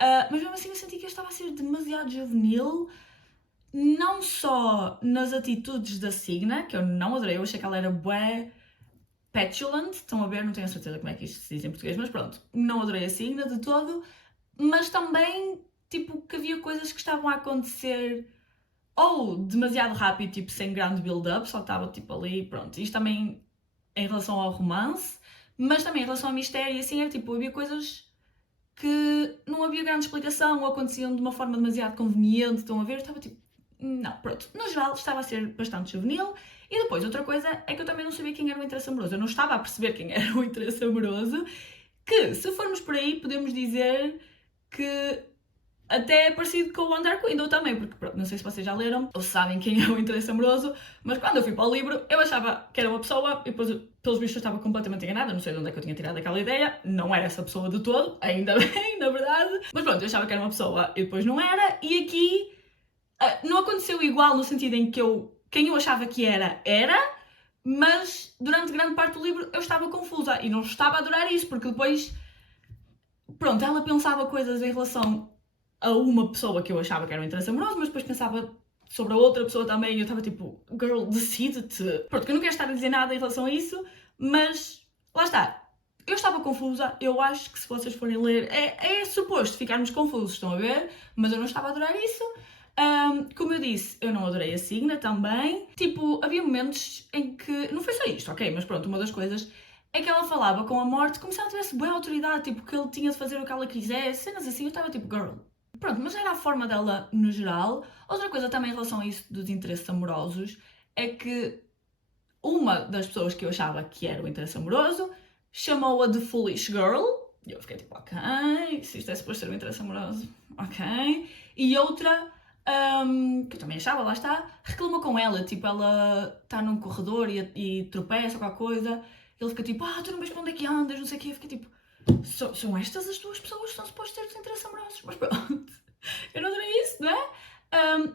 mas mesmo assim eu senti que eu estava a ser demasiado juvenil, não só nas atitudes da Signa, que eu não adorei, eu achei que ela era bué petulant, estão a ver, não tenho a certeza como é que isto se diz em português, mas pronto, não adorei a Signa de todo, mas também, tipo, que havia coisas que estavam a acontecer ou demasiado rápido, tipo, sem grande build-up, só estava, tipo, ali, pronto. Isto também em relação ao romance, mas também em relação ao mistério, assim, era tipo, havia coisas que não havia grande explicação ou aconteciam de uma forma demasiado conveniente, estão a ver, eu estava tipo, não, pronto. No geral, estava a ser bastante juvenil. E depois, outra coisa é que eu também não sabia quem era o interesse amoroso. Eu não estava a perceber quem era o interesse amoroso, que, se formos por aí, podemos dizer que até é parecido com o One Dark Window também, porque pronto, não sei se vocês já leram ou sabem quem é o interesse amoroso, mas quando eu fui para o livro, eu achava que era uma pessoa e depois, pelos bichos, eu estava completamente enganada, não sei de onde é que eu tinha tirado aquela ideia, não era essa pessoa de todo, ainda bem, na verdade, mas pronto, eu achava que era uma pessoa e depois não era, e aqui não aconteceu igual no sentido em que quem eu achava que era, mas durante grande parte do livro eu estava confusa e não estava a adorar isso, porque depois, pronto, ela pensava coisas em relação a uma pessoa que eu achava que era um interesse amoroso, mas depois pensava sobre a outra pessoa também e eu estava tipo, girl, decide-te. Pronto, que eu não quero estar a dizer nada em relação a isso, mas lá está. Eu estava confusa, eu acho que se vocês forem ler, é suposto ficarmos confusos, estão a ver? Mas eu não estava a adorar isso. Como eu disse, eu não adorei a Signa também. Tipo, havia momentos em que. Não foi só isto, ok? Mas pronto, uma das coisas é que ela falava com a morte como se ela tivesse boa autoridade, tipo, que ele tinha de fazer o que ela quisesse, cenas assim. Eu estava tipo, girl. Pronto, mas era a forma dela no geral. Outra coisa também em relação a isso dos interesses amorosos é que uma das pessoas que eu achava que era o interesse amoroso chamou-a de Foolish Girl. E eu fiquei tipo, ok, se isto é suposto ser um interesse amoroso, ok. E outra, que eu também achava, lá está, reclama com ela, tipo, ela está num corredor e tropeça qualquer coisa, ele fica tipo, tu não vês para onde é que andas, não sei o quê, eu fiquei tipo, são estas as duas pessoas que são supostas ter os interesses amorosos, mas pronto, eu não adorei isso, não é?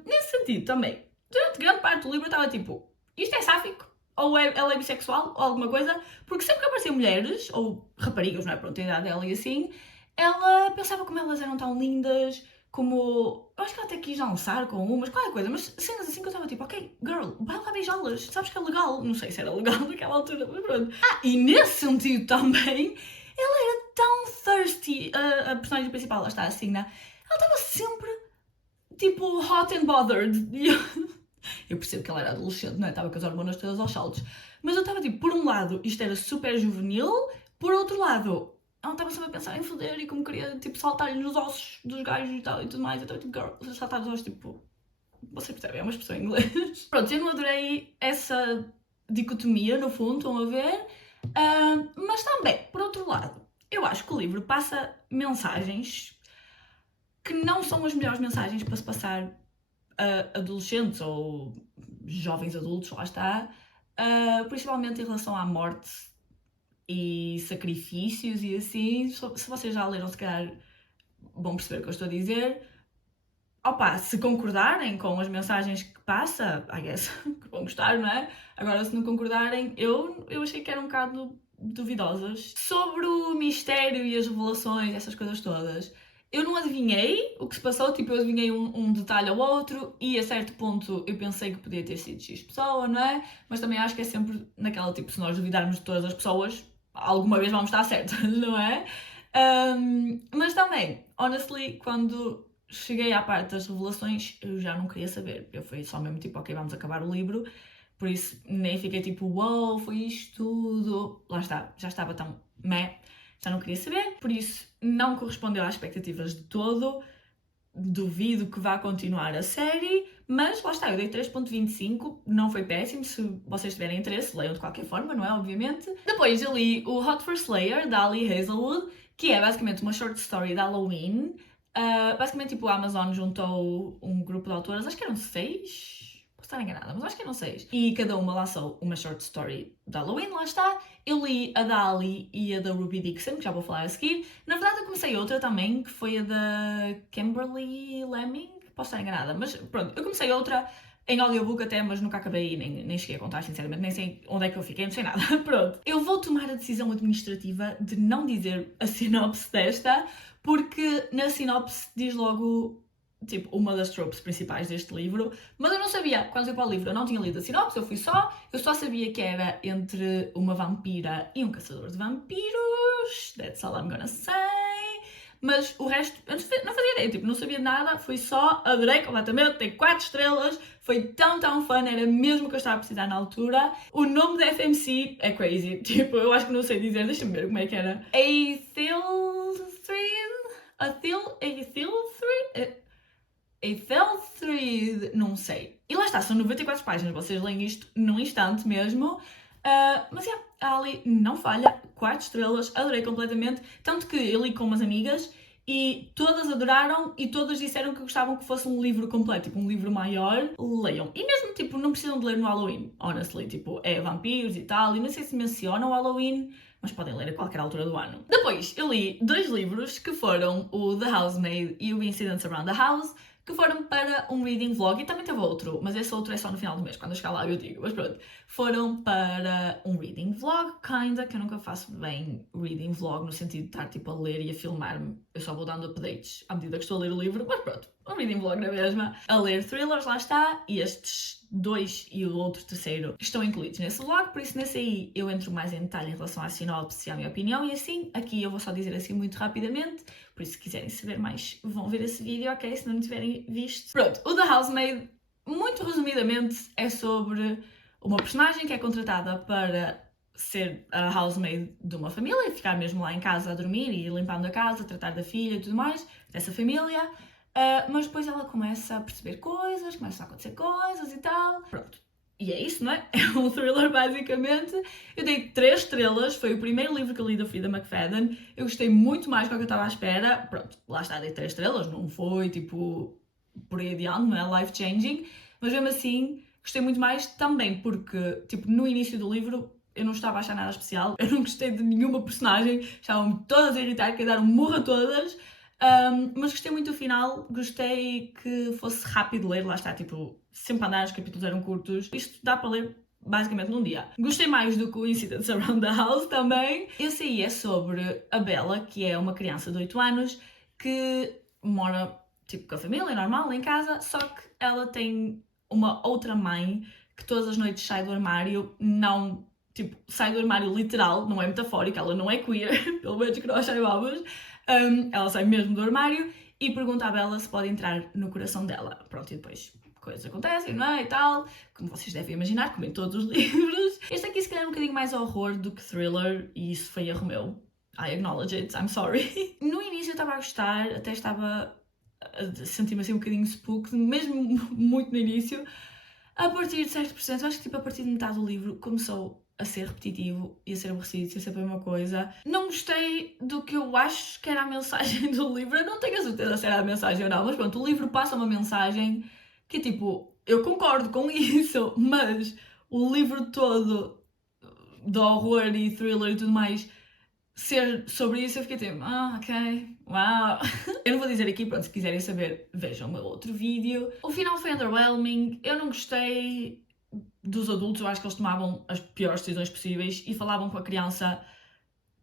Nesse sentido também, durante grande parte do livro eu estava tipo, isto é sáfico? Ou ela é bissexual, ou alguma coisa, porque sempre que apareciam mulheres, ou raparigas, não é, pronto, a idade dela e assim, ela pensava como elas eram tão lindas, como... Eu acho que ela até quis almoçar com umas, qualquer coisa, mas cenas assim que eu estava tipo, ok, girl, vai lá beijá-las, sabes que é legal. Não sei se era legal naquela altura, mas pronto. E nesse sentido também, ela era tão thirsty, a personagem principal, lá está, a Signa, ela estava sempre, tipo, hot and bothered. Eu percebo que ela era adolescente, não é? Estava com as hormonas todas aos saltos. Mas eu estava tipo, por um lado, isto era super juvenil, por outro lado, ela estava sempre a pensar em foder e como queria, tipo, saltar-lhe nos ossos dos gajos e tal e tudo mais. Então, tipo, girl, saltar nos ossos, tipo, você percebe, é uma expressão em inglês. Pronto, eu não adorei essa dicotomia, no fundo, estão a ver? Mas também, por outro lado, eu acho que o livro passa mensagens que não são as melhores mensagens para se passar a adolescentes ou jovens adultos, lá está, principalmente em relação à morte e sacrifícios e assim. Se vocês já leram, se calhar vão perceber o que eu estou a dizer. Opa, se concordarem com as mensagens que passa, I guess, que vão gostar, não é? Agora, se não concordarem, eu achei que eram um bocado duvidosas. Sobre o mistério e as revelações, essas coisas todas, eu não adivinhei o que se passou, tipo, eu adivinhei um detalhe ao outro e a certo ponto eu pensei que podia ter sido X pessoa, não é? Mas também acho que é sempre naquela, tipo, se nós duvidarmos de todas as pessoas, alguma vez vamos estar certas, não é? Mas também, honestly, quando cheguei à parte das revelações, eu já não queria saber. Eu fui só mesmo tipo, ok, vamos acabar o livro. Por isso nem fiquei tipo, uau, foi isto tudo. Lá está, já estava tão meh, já não queria saber. Por isso não correspondeu às expectativas de todo. Duvido que vá continuar a série, Mas lá está, eu dei 3.25, não foi péssimo, se vocês tiverem interesse, leiam de qualquer forma, não é? Obviamente. Depois eu li o Hot for Slayer, da Ali Hazelwood, que é basicamente uma short story de Halloween. Basicamente, tipo, a Amazon juntou um grupo de autoras, acho que eram 6, posso estar enganada, mas acho que eram 6. E cada uma lançou uma short story de Halloween, lá está. Eu li a da Ali e a da Ruby Dixon, que já vou falar a seguir. Na verdade, eu comecei outra também, que foi a da Kimberly Lemming, posso estar enganada, mas pronto, eu comecei outra em audiobook até, mas nunca acabei, nem cheguei a contar, sinceramente, nem sei onde é que eu fiquei, não sei nada. Pronto, eu vou tomar a decisão administrativa de não dizer a sinopse desta, porque na sinopse diz logo, tipo, uma das tropes principais deste livro, mas eu não sabia, quando fui para o livro, eu não tinha lido a sinopse, eu só sabia que era entre uma vampira e um caçador de vampiros, that's all I'm gonna say. Mas o resto, eu não fazia ideia, tipo, não sabia nada, foi só, adorei completamente, tem 4 estrelas, foi tão fun, era mesmo o que eu estava a precisar na altura. O nome da FMC é crazy, tipo, eu acho que não sei dizer, deixa-me ver como é que era. Aethelthrid, não sei. E lá está, são 94 páginas, vocês leem isto num instante mesmo. Mas a Ali não falha, 4 estrelas, adorei completamente. Tanto que eu li com umas amigas e todas adoraram e todas disseram que gostavam que fosse um livro completo, tipo um livro maior. Leiam. E mesmo, tipo, não precisam de ler no Halloween, honestly. Tipo, é vampiros e tal, e não sei se mencionam o Halloween, mas podem ler a qualquer altura do ano. Depois, eu li 2 livros que foram o The Housemaid e o Incidents Around the House, que foram para um reading vlog, e também teve outro, mas esse outro é só no final do mês, quando eu chegar lá eu digo, mas pronto. Foram para um reading vlog, kinda, que eu nunca faço bem reading vlog, no sentido de estar tipo a ler e a filmar-me, eu só vou dando updates à medida que estou a ler o livro, mas pronto, um reading vlog na mesma. A ler thrillers, lá está, e estes 2 e o outro terceiro estão incluídos nesse vlog, por isso nesse aí eu entro mais em detalhe em relação à sinopse e à minha opinião, e assim, aqui eu vou só dizer assim muito rapidamente. Por isso, se quiserem saber mais, vão ver esse vídeo, ok? Se não tiverem visto. Pronto, o The Housemaid, muito resumidamente, é sobre uma personagem que é contratada para ser a housemaid de uma família e ficar mesmo lá em casa a dormir e limpando a casa, tratar da filha e tudo mais, dessa família. Mas depois ela começa a perceber coisas, começa a acontecer coisas e tal. Pronto. E é isso, não é? É um thriller, basicamente. Eu dei 3 estrelas, foi o primeiro livro que eu li da Freida McFadden. Eu gostei muito mais do que eu estava à espera. Pronto, lá está, dei 3 estrelas, não foi, tipo, por aí adiante, não é life-changing. Mas mesmo assim, gostei muito mais também porque, tipo, no início do livro eu não estava a achar nada especial. Eu não gostei de nenhuma personagem, estavam-me todas a irritar, queria dar um murro a todas. Mas gostei muito do final, gostei que fosse rápido de ler, lá está, tipo, sempre a andar, os capítulos eram curtos. Isto dá para ler basicamente num dia. Gostei mais do que o Incidents Around the House também. Esse aí é sobre a Bella, que é uma criança de 8 anos que mora, tipo, com a família, normal, em casa, só que ela tem uma outra mãe que todas as noites sai do armário, não, tipo, sai do armário literal, não é metafórico, ela não é queer, pelo menos que nós saibamos. Ela sai mesmo do armário e pergunta à Bella se pode entrar no coração dela. Pronto, e depois coisas acontecem, não é? E tal, como vocês devem imaginar, como em todos os livros. Este aqui se calhar é um bocadinho mais horror do que thriller, e isso foi erro meu. I acknowledge it, I'm sorry. No início eu estava a gostar, até estava a sentir-me assim um bocadinho spooked, mesmo muito no início. A partir de certo porcento, acho que tipo a partir de metade do livro começou a ser repetitivo e a ser aborrecido, ser sempre a mesma coisa. Não gostei do que eu acho que era a mensagem do livro. Eu não tenho a certeza se era a mensagem ou não, mas pronto, o livro passa uma mensagem que tipo, eu concordo com isso, mas o livro todo de horror e thriller e tudo mais ser sobre isso, eu fiquei tipo, ok, uau. Eu não vou dizer aqui, pronto, se quiserem saber, vejam o meu outro vídeo. O final foi underwhelming, eu não gostei dos adultos, eu acho que eles tomavam as piores decisões possíveis e falavam com a criança,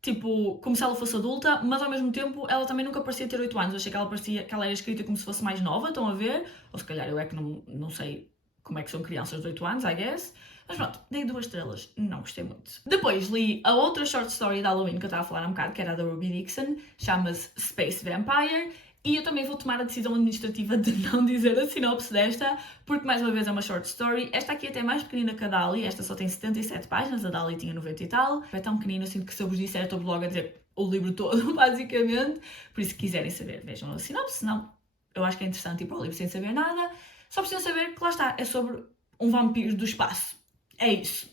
tipo, como se ela fosse adulta, mas ao mesmo tempo ela também nunca parecia ter 8 anos, eu achei que ela parecia que ela era escrita como se fosse mais nova, estão a ver? Ou se calhar eu é que não sei como é que são crianças de 8 anos, I guess. Mas pronto, dei 2 estrelas, não gostei muito. Depois li a outra short story de Halloween que eu estava a falar há um bocado, que era a da Ruby Dixon, chama-se Space Vampire, e eu também vou tomar a decisão administrativa de não dizer a sinopse desta, porque mais uma vez é uma short story. Esta aqui é até mais pequenina que a Dali, esta só tem 77 páginas, a Dali tinha 90 e tal. É tão pequenina, sinto que se eu vos disser, estou logo a dizer o livro todo, basicamente. Por isso, se quiserem saber, vejam a sinopse, senão eu acho que é interessante ir para o livro sem saber nada. só precisam saber que lá está, é sobre um vampiro do espaço. É isso.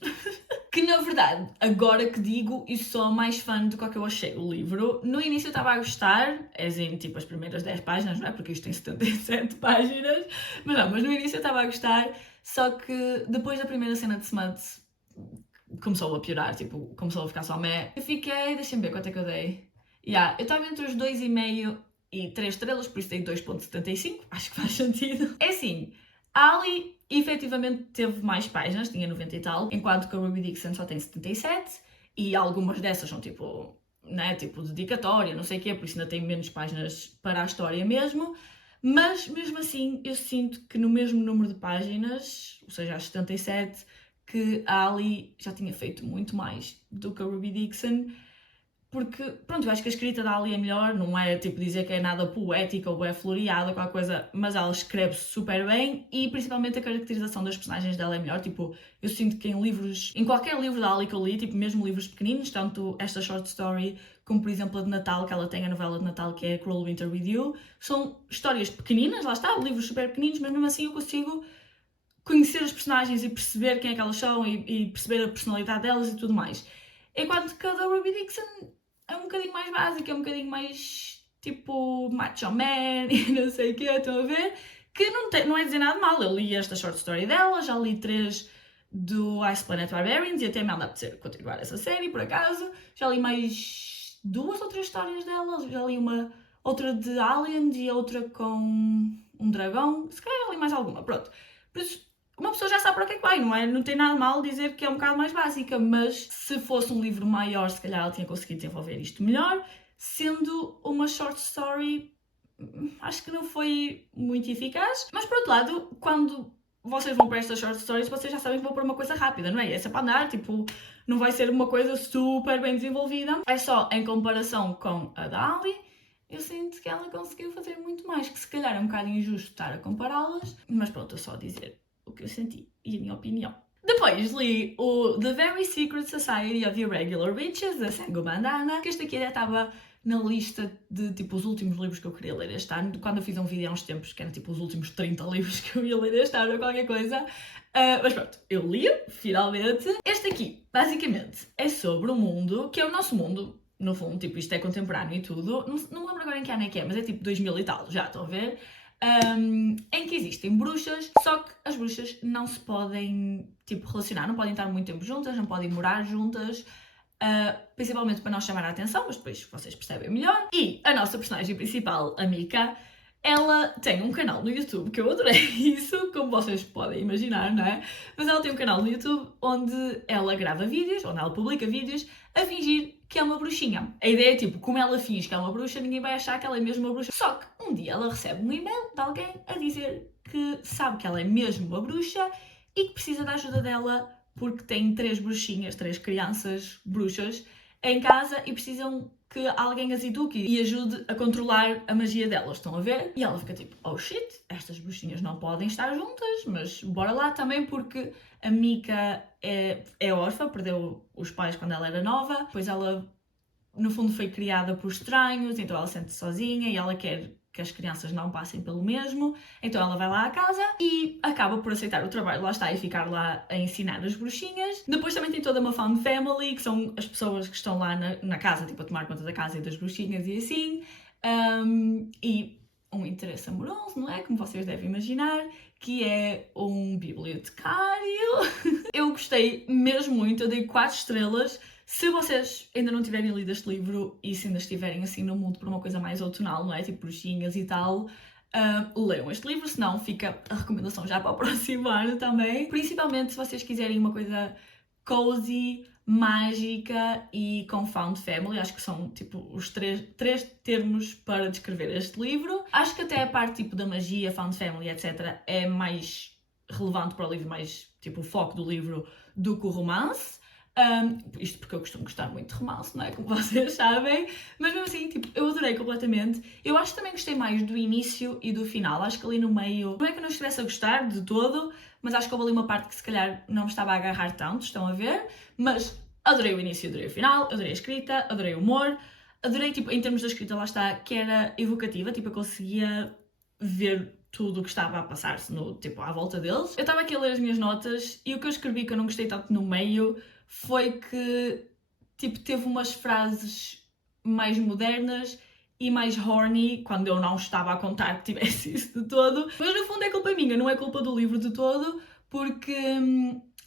Que na verdade, agora que digo, eu sou mais fã do que eu achei o livro. No início eu estava a gostar, tipo as primeiras 10 páginas, não é? Porque isto tem 77 páginas. Mas no início eu estava a gostar, só que depois da primeira cena de Smut começou a piorar, tipo, começou a ficar só meh. Eu fiquei, deixem-me ver quanto é que eu dei. Eu estava entre os 2,5 e 3 estrelas, por isso dei 2,75, acho que faz sentido. É assim, a Ali efetivamente teve mais páginas, tinha 90 e tal, enquanto que a Ruby Dixon só tem 77, e algumas dessas são tipo, né, tipo dedicatória, não sei o quê, por isso ainda tem menos páginas para a história mesmo. Mas mesmo assim eu sinto que no mesmo número de páginas, ou seja, às 77, que a Ali já tinha feito muito mais do que a Ruby Dixon. Porque, pronto, eu acho que a escrita da Ali é melhor, não é tipo dizer que é nada poética ou é floreada, qualquer coisa, mas ela escreve super bem e principalmente a caracterização das personagens dela é melhor. Tipo, eu sinto que em qualquer livro da Ali que eu li, tipo, mesmo livros pequeninos, tanto esta short story como, por exemplo, a de Natal, que ela tem a novela de Natal, que é Cruel Winter with You, são histórias pequeninas, lá está, livros super pequeninos, mas mesmo assim eu consigo conhecer os personagens e perceber quem é que elas são e perceber a personalidade delas e tudo mais. Enquanto que a da Ruby Dixon é um bocadinho mais básica, é um bocadinho mais tipo macho man e não sei o que, estão a ver? Que não é dizer nada mal. Eu li esta short story dela, já li 3 do Ice Planet Barbarians e até me anda a apetecer continuar essa série, por acaso. Já li mais 2 ou 3 histórias dela, já li outra de Aliens e outra com um dragão. Se calhar já li mais alguma, pronto. Por isso, uma pessoa já sabe para que é que vai, não é? Não tem nada mal dizer que é um bocado mais básica, mas se fosse um livro maior, se calhar ela tinha conseguido desenvolver isto melhor. Sendo uma short story, acho que não foi muito eficaz. Mas por outro lado, quando vocês vão para estas short stories, vocês já sabem que vão para uma coisa rápida, não é? Essa é para andar, tipo, não vai ser uma coisa super bem desenvolvida. É só em comparação com a da Ali, eu sinto que ela conseguiu fazer muito mais, que se calhar é um bocado injusto estar a compará-las, mas pronto, é só dizer o que eu senti e a minha opinião. Depois li o The Very Secret Society of Irregular Witches, da Sengo Bandana, que este aqui ainda estava na lista de tipo os últimos livros que eu queria ler este ano, quando eu fiz um vídeo há uns tempos que eram tipo os últimos 30 livros que eu ia ler este ano ou qualquer coisa. Mas pronto, eu li, finalmente. Este aqui, basicamente, é sobre um mundo que é o nosso mundo, no fundo, tipo, isto é contemporâneo e tudo. Não me lembro agora em que ano é que é, mas é tipo 2000 e tal, já estão a ver? Em que existem bruxas, só que as bruxas não se podem tipo, relacionar, não podem estar muito tempo juntas, não podem morar juntas, principalmente para não chamar a atenção, mas depois vocês percebem melhor. E a nossa personagem principal, a Mika, ela tem um canal no YouTube, que eu adorei isso, como vocês podem imaginar, não é? Mas ela tem um canal no YouTube onde ela grava vídeos, onde ela publica vídeos, a fingir que é uma bruxinha. A ideia é tipo, como ela finge que é uma bruxa, ninguém vai achar que ela é mesmo uma bruxa. Só que um dia ela recebe um e-mail de alguém a dizer que sabe que ela é mesmo uma bruxa e que precisa da ajuda dela porque tem 3 bruxinhas, 3 crianças bruxas em casa e precisam que alguém as eduque e ajude a controlar a magia delas, estão a ver? E ela fica tipo, oh shit, estas bruxinhas não podem estar juntas, mas bora lá também porque a Mika é órfã, perdeu os pais quando ela era nova, pois ela no fundo foi criada por estranhos, então ela sente-se sozinha e ela quer que as crianças não passem pelo mesmo, então ela vai lá à casa e acaba por aceitar o trabalho, lá está, e ficar lá a ensinar as bruxinhas. Depois também tem toda uma found family, que são as pessoas que estão lá na casa, tipo a tomar conta da casa e das bruxinhas e assim, e um interesse amoroso, não é? Como vocês devem imaginar, que é um bibliotecário. Eu gostei mesmo muito, eu dei 4 estrelas. Se vocês ainda não tiverem lido este livro e se ainda estiverem assim no mundo por uma coisa mais outonal, não é? Tipo bruxinhas e tal, leiam este livro, senão fica a recomendação já para o próximo ano também. Principalmente se vocês quiserem uma coisa cozy, mágica e com found family, acho que são tipo os três termos para descrever este livro. Acho que até a parte tipo da magia, found family, etc. é mais relevante para o livro, mais tipo o foco do livro do que o romance. Isto porque eu costumo gostar muito de romance, não é? Como vocês sabem, mas mesmo assim, tipo, eu adorei completamente. Eu acho que também gostei mais do início e do final. Acho que ali no meio, não é que eu não estivesse a gostar de todo, mas acho que houve ali uma parte que se calhar não me estava a agarrar tanto, estão a ver? Mas adorei o início, adorei o final, adorei a escrita, adorei o humor, adorei, tipo, em termos da escrita, lá está, que era evocativa, tipo, eu conseguia ver tudo o que estava a passar-se tipo, à volta deles. Eu estava aqui a ler as minhas notas e o que eu escrevi que eu não gostei tanto no meio foi que, tipo, teve umas frases mais modernas e mais horny, quando eu não estava a contar que tivesse isso de todo. Mas no fundo é culpa minha, não é culpa do livro de todo, porque,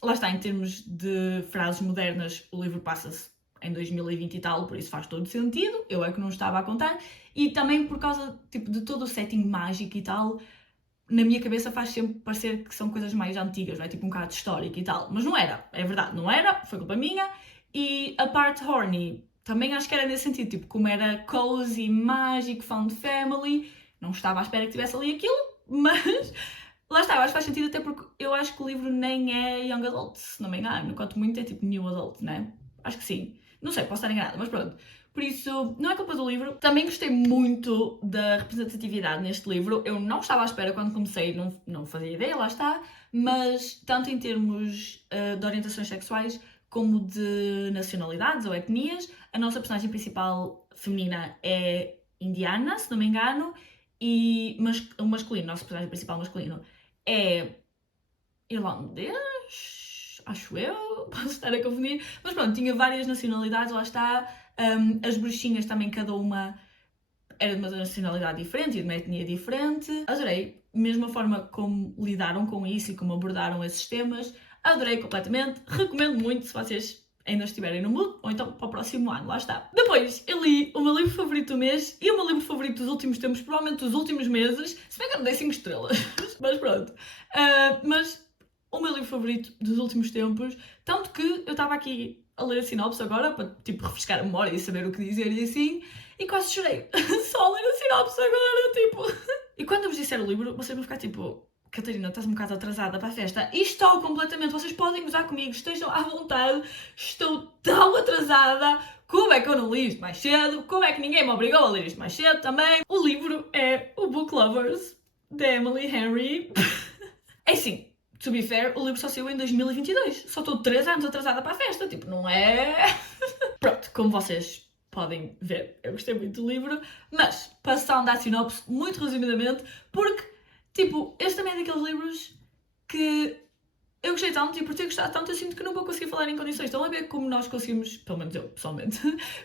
lá está, em termos de frases modernas, o livro passa-se em 2020 e tal, por isso faz todo sentido, eu é que não estava a contar. E também por causa, tipo, de todo o setting mágico e tal, na minha cabeça faz sempre parecer que são coisas mais antigas, não é? Tipo um bocado histórico e tal. Mas não era, é verdade, não era, foi culpa minha. E a parte horny, também acho que era nesse sentido, tipo, como era cozy, mágico, found family, não estava à espera que tivesse ali aquilo, mas lá está, eu acho que faz sentido até porque eu acho que o livro nem é young adult, se não me engano, quanto muito é tipo new adult, né? Acho que sim. Não sei, posso estar enganada, mas pronto. Por isso, não é culpa do livro. Também gostei muito da representatividade neste livro. Eu não estava à espera quando comecei, não fazia ideia, lá está. Mas, tanto em termos de orientações sexuais, como de nacionalidades ou etnias, a nossa personagem principal feminina é indiana, se não me engano, e o masculino, o nosso personagem principal masculino, é irlandês, acho eu, posso estar a confundir, mas pronto, tinha várias nacionalidades, lá está. As bruxinhas também, cada uma era de uma nacionalidade diferente e de uma etnia diferente. Adorei, mesmo a forma como lidaram com isso e como abordaram esses temas, adorei completamente, recomendo muito se vocês ainda estiverem no mood, ou então para o próximo ano, lá está. Depois, eu li o meu livro favorito do mês e o meu livro favorito dos últimos tempos, provavelmente dos últimos meses, se bem que eu não dei 5 estrelas, mas pronto. Mas o meu livro favorito dos últimos tempos, tanto que eu estava aqui a ler a sinopse agora, para tipo refrescar a memória e saber o que dizer e assim, e quase chorei, só a ler a sinopse agora, tipo... E quando eu vos disser o livro, vocês vão ficar tipo... Catarina, estás um bocado atrasada para a festa. E estou completamente, vocês podem gozar comigo, estejam à vontade, estou tão atrasada. Como é que eu não li isto mais cedo? Como é que ninguém me obrigou a ler isto mais cedo também? O livro é o Book Lovers, de Emily Henry. É assim, to be fair, o livro só saiu em 2022. Só estou 3 anos atrasada para a festa, tipo, não é... Pronto, como vocês podem ver, eu gostei muito do livro, mas passando à sinopse, muito resumidamente, porque, tipo, este também é daqueles livros que eu gostei tanto e por ter gostado tanto eu sinto que não vou conseguir falar em condições. Estão a ver como nós conseguimos, pelo menos eu, pessoalmente,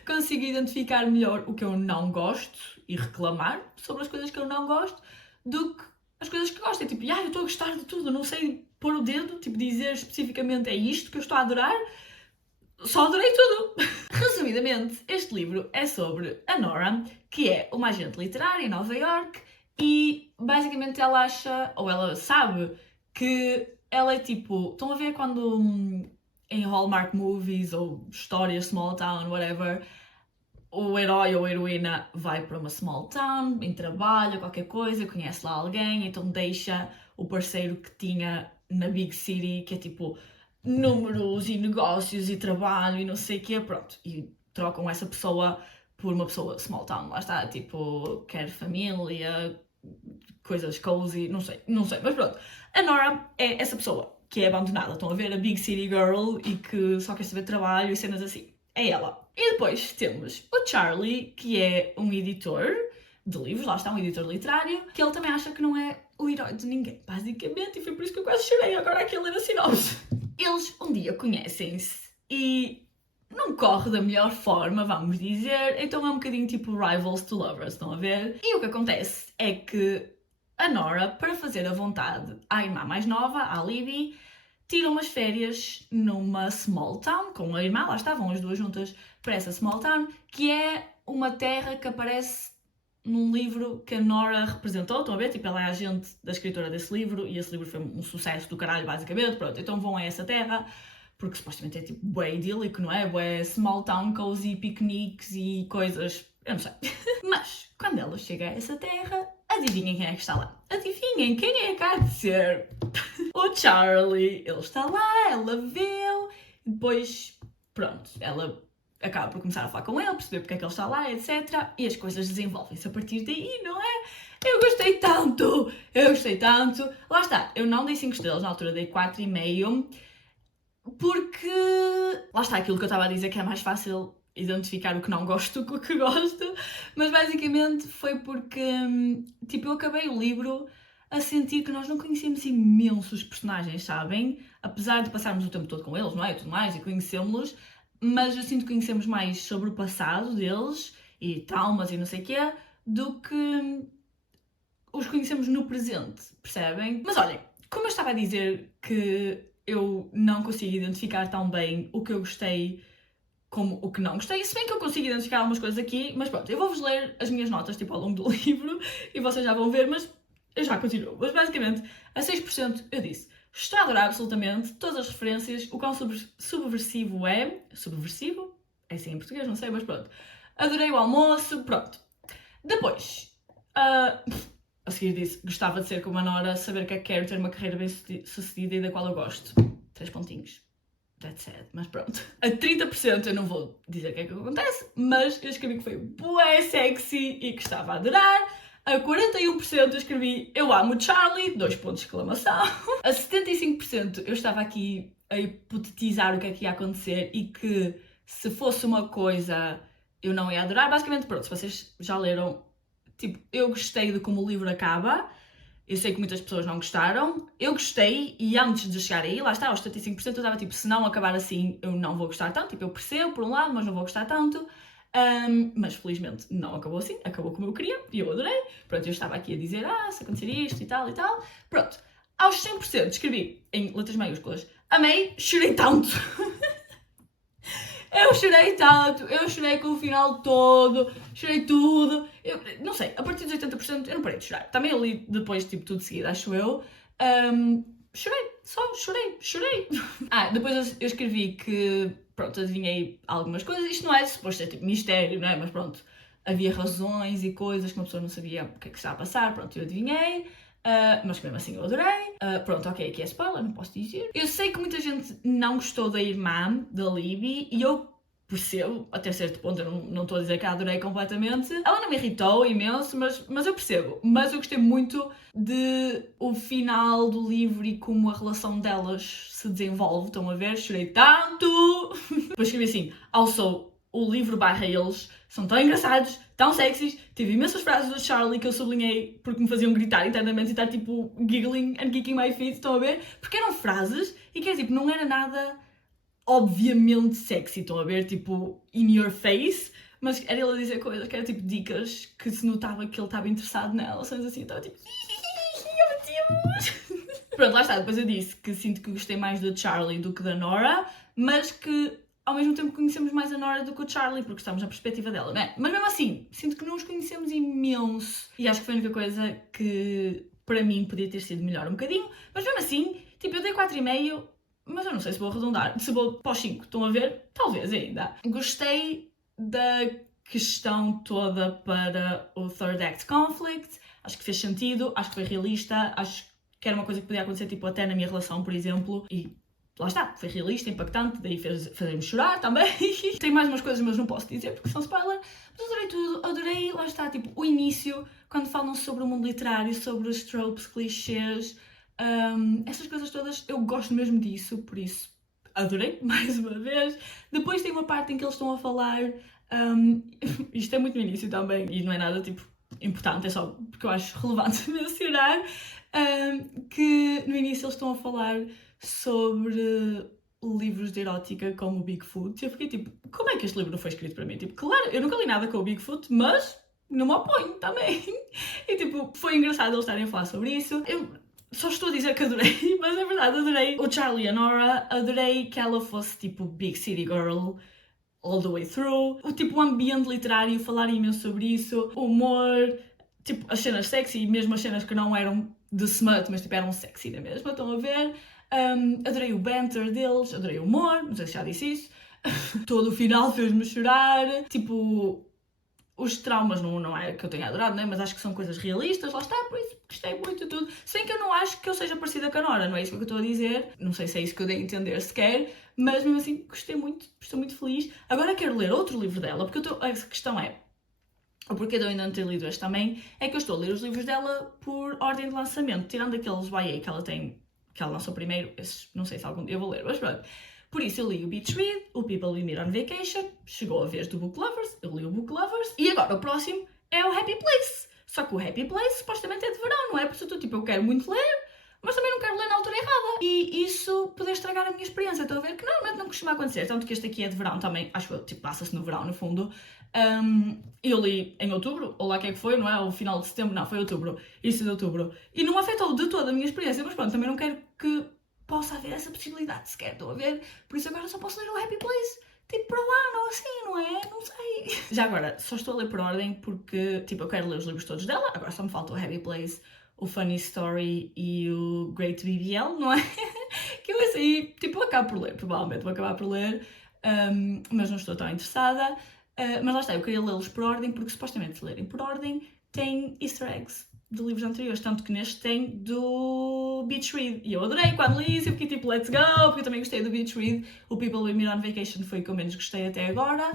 consigo identificar melhor o que eu não gosto e reclamar sobre as coisas que eu não gosto do que as coisas que gosto. É tipo, eu estou a gostar de tudo, não sei pôr o dedo, tipo, dizer especificamente é isto que eu estou a adorar. Só adorei tudo! Resumidamente, este livro é sobre a Nora, que é uma agente literária em Nova York, e basicamente ela acha, ou ela sabe, que ela é tipo... Estão a ver quando em Hallmark movies ou histórias small town, whatever, o herói ou a heroína vai para uma small town, em trabalho, qualquer coisa, conhece lá alguém, então deixa o parceiro que tinha na big city, que é tipo... números e negócios e trabalho e não sei o quê, pronto. E trocam essa pessoa por uma pessoa small town, lá está, tipo, quer família, coisas cozy, não sei, mas pronto. A Nora é essa pessoa que é abandonada, estão a ver a Big City Girl e que só quer saber de trabalho e cenas assim. É ela. E depois temos o Charlie, que é um editor de livros, lá está, um editor literário, que ele também acha que não é o herói de ninguém, basicamente, e foi por isso que eu quase chorei agora aqui a ler a sinopse. Eles um dia conhecem-se e não corre da melhor forma, vamos dizer, então é um bocadinho tipo rivals to lovers, estão a ver? E o que acontece é que a Nora, para fazer a vontade à irmã mais nova, à Libby, tira umas férias numa small town, com a irmã, lá estavam as duas juntas para essa small town, que é uma terra que aparece num livro que a Nora representou, estão a ver? Tipo, ela é a agente da escritora desse livro e esse livro foi um sucesso do caralho, basicamente. Pronto, então vão a essa terra, porque supostamente é tipo bué idílico, não é? Bué small town, cozy, piqueniques e coisas, eu não sei. Mas, quando ela chega a essa terra, adivinhem quem é que está lá? Adivinhem quem é que há de ser? O Charlie. Ele está lá, ela vê-o, depois, pronto, ela acaba por começar a falar com ele, perceber porque é que ele está lá, etc. E as coisas desenvolvem-se a partir daí, não é? Eu gostei tanto! Lá está, eu não dei 5 estrelas, na altura dei 4,5, porque... Lá está aquilo que eu estava a dizer, que é mais fácil identificar o que não gosto do que o que gosto, mas basicamente foi porque, tipo, eu acabei o livro a sentir que nós não conhecemos imensos personagens, sabem? Apesar de passarmos o tempo todo com eles, não é? E tudo mais, e conhecemos-los, mas eu sinto que conhecemos mais sobre o passado deles e traumas e não sei o quê, do que os conhecemos no presente, percebem? Mas olhem, como eu estava a dizer que eu não consigo identificar tão bem o que eu gostei como o que não gostei, se bem que eu consigo identificar algumas coisas aqui, mas pronto, eu vou-vos ler as minhas notas, tipo, ao longo do livro, e vocês já vão ver, mas eu já continuo. Mas basicamente, a 6% eu disse, estou a adorar absolutamente todas as referências, o quão subversivo é. Subversivo? É assim em português, não sei, mas pronto. Adorei o almoço, pronto. Depois, a seguir disse, gostava de ser como a Nora, saber que quero ter uma carreira bem sucedida e da qual eu gosto. 3 pontinhos. That's sad, mas pronto. A 30% eu não vou dizer o que é que acontece, mas eu escrevi que foi bué sexy e que estava a adorar. A 41% eu escrevi eu amo Charlie, 2 pontos de exclamação. A 75% eu estava aqui a hipotetizar o que é que ia acontecer e que se fosse uma coisa eu não ia adorar. Basicamente, pronto, se vocês já leram, tipo, eu gostei de como o livro acaba. Eu sei que muitas pessoas não gostaram. Eu gostei e antes de chegar aí, lá está, aos 75% eu estava tipo, se não acabar assim eu não vou gostar tanto. Tipo, eu percebo por um lado, mas não vou gostar tanto. Mas felizmente não acabou assim, acabou como eu queria e eu adorei. Pronto, eu estava aqui a dizer, se acontecer isto e tal e tal. Pronto, aos 100% escrevi em letras maiúsculas, amei, chorei tanto. Eu chorei tanto, eu chorei com o final todo, chorei tudo. Eu não sei, a partir dos 80% eu não parei de chorar. Também eu li depois, tipo, tudo de seguida, acho eu. Chorei, só chorei. Depois eu escrevi que, pronto, adivinhei algumas coisas. Isto não é suposto ser tipo mistério, não é? Mas pronto, havia razões e coisas que uma pessoa não sabia o que é que estava a passar. Pronto, eu adivinhei. Mas mesmo assim eu adorei. Pronto, ok, aqui é spoiler, não posso dizer. Eu sei que muita gente não gostou da irmã da Libby e eu percebo, até certo ponto, eu não estou a dizer que a adorei completamente. Ela não me irritou imenso, mas eu percebo. Mas eu gostei muito de o final do livro e como a relação delas se desenvolve. Estão a ver? Chorei tanto! Depois escrevi assim, also, o livro barra eles são tão engraçados, tão sexys. Tive imensas frases do Charlie que eu sublinhei porque me faziam gritar internamente e estar tipo giggling and kicking my feet, estão a ver? Porque eram frases e que tipo, não era nada obviamente sexy, estão a ver? Tipo, in your face, mas era ele a dizer coisas que eram tipo dicas que se notava que ele estava interessado nela, sendo assim, estava tipo, Pronto, lá está, depois eu disse que sinto que gostei mais da Charlie do que da Nora, mas que ao mesmo tempo conhecemos mais a Nora do que o Charlie, porque estamos na perspectiva dela, não é? Mas mesmo assim, sinto que não os conhecemos imenso. E acho que foi a única coisa que, para mim, podia ter sido melhor um bocadinho. Mas mesmo assim, tipo, eu dei 4,5, mas eu não sei se vou arredondar. Se vou para os 5, estão a ver? Talvez ainda. Gostei da questão toda para o Third Act Conflict. Acho que fez sentido, acho que foi realista, acho que era uma coisa que podia acontecer, tipo, até na minha relação, por exemplo. E lá está, foi realista, impactante, daí fez-me chorar também. Tem mais umas coisas, mas não posso dizer porque são spoiler. Mas adorei tudo, adorei, lá está, tipo, o início, quando falam sobre o mundo literário, sobre os tropes, clichês, essas coisas todas, eu gosto mesmo disso, por isso adorei, mais uma vez. Depois tem uma parte em que eles estão a falar, isto é muito no início também, e não é nada, tipo, importante, é só porque eu acho relevante mencionar, que no início eles estão a falar sobre livros de erótica como o Bigfoot. E eu fiquei tipo, como é que este livro não foi escrito para mim? Tipo, claro, eu nunca li nada com o Bigfoot, mas não me oponho também. E tipo, foi engraçado eles estarem a falar sobre isso. Eu só estou a dizer que adorei, mas é verdade, adorei o Charlie e a Nora, adorei que ela fosse tipo Big City Girl all the way through. O tipo, o ambiente literário, falar imenso sobre isso, o humor, tipo, as cenas sexy, mesmo as cenas que não eram de smut, mas tipo, eram sexy da mesma, estão a ver? Adorei o banter deles, adorei o humor, não sei se já disse isso. Todo o final fez-me chorar. Tipo, os traumas não é que eu tenha adorado, né? Mas acho que são coisas realistas, lá está, por isso gostei muito de tudo. Sem que eu não acho que eu seja parecida com a Nora, não é isso que eu estou a dizer. Não sei se é isso que eu dei a entender sequer, mas mesmo assim gostei muito, estou muito feliz. Agora quero ler outro livro dela, porque a questão é, o porquê de eu ainda não ter lido este também, é que eu estou a ler os livros dela por ordem de lançamento, tirando aqueles YA que ela tem, que ela lançou primeiro, esses não sei se algum dia eu vou ler, mas pronto. Por isso eu li o Beach Read, o People We Meet on Vacation, chegou a vez do Book Lovers, eu li o Book Lovers, e agora o próximo é o Happy Place. Só que o Happy Place supostamente é de verão, não é? Por isso eu estou tipo, eu quero muito ler, mas também não quero ler na altura errada. E isso poder estragar a minha experiência. Estou a ver que normalmente não costuma acontecer. Tanto que este aqui é de verão também, acho que tipo, passa-se no verão, no fundo. Eu li em outubro, ou lá que é que foi, não é? O final de setembro, não, foi outubro, início de outubro. E não afetou de toda a minha experiência, mas pronto, também não quero que possa haver essa possibilidade sequer, estou a ver? Por isso agora só posso ler o Happy Place, tipo, para o ano, assim, não é? Não sei. Já agora, só estou a ler por ordem porque, tipo, eu quero ler os livros todos dela, agora só me falta o Happy Place, o Funny Story e o Great BBL, não é? Que eu esse aí, tipo, acabo por ler, provavelmente vou acabar por ler, mas não estou tão interessada. Mas lá está, eu queria lê-los por ordem, porque supostamente se lerem por ordem tem easter eggs de livros anteriores, tanto que neste tem do Beach Read. E eu adorei quando li isso, eu fiquei tipo, let's go, porque eu também gostei do Beach Read. O People With Me on Vacation foi o que eu menos gostei até agora.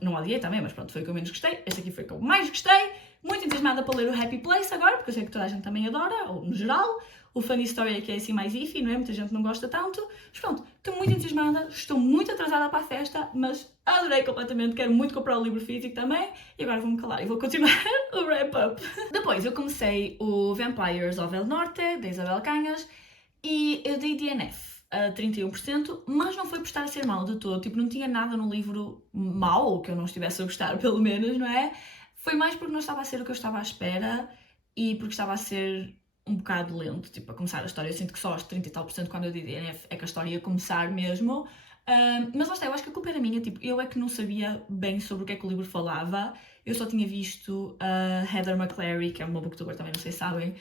Não odiei também, mas pronto, foi o que eu menos gostei. Este aqui foi o que eu mais gostei. Muito entusiasmada para ler o Happy Place agora, porque eu sei que toda a gente também adora, ou no geral. O Funny Story aqui é assim mais iffy, não é? Muita gente não gosta tanto. Mas pronto, estou muito entusiasmada, estou muito atrasada para a festa, mas adorei completamente, quero muito comprar o livro físico também. E agora vou-me calar e vou continuar o wrap-up. Depois eu comecei o Vampires of El Norte, da Isabel Canhas, e eu dei DNF a 31%, mas não foi por estar a ser mau de todo, tipo, não tinha nada no livro mau, ou que eu não estivesse a gostar, pelo menos, não é? Foi mais porque não estava a ser o que eu estava à espera e porque estava a ser um bocado lento, tipo, a começar a história. Eu sinto que só aos 30 e tal % quando eu dei DNF é que a história ia começar mesmo. Mas lá está, eu acho que a culpa era minha, tipo, eu é que não sabia bem sobre o que é que o livro falava. Eu só tinha visto a Heather McClary, que é uma booktuber, também não sei se sabem,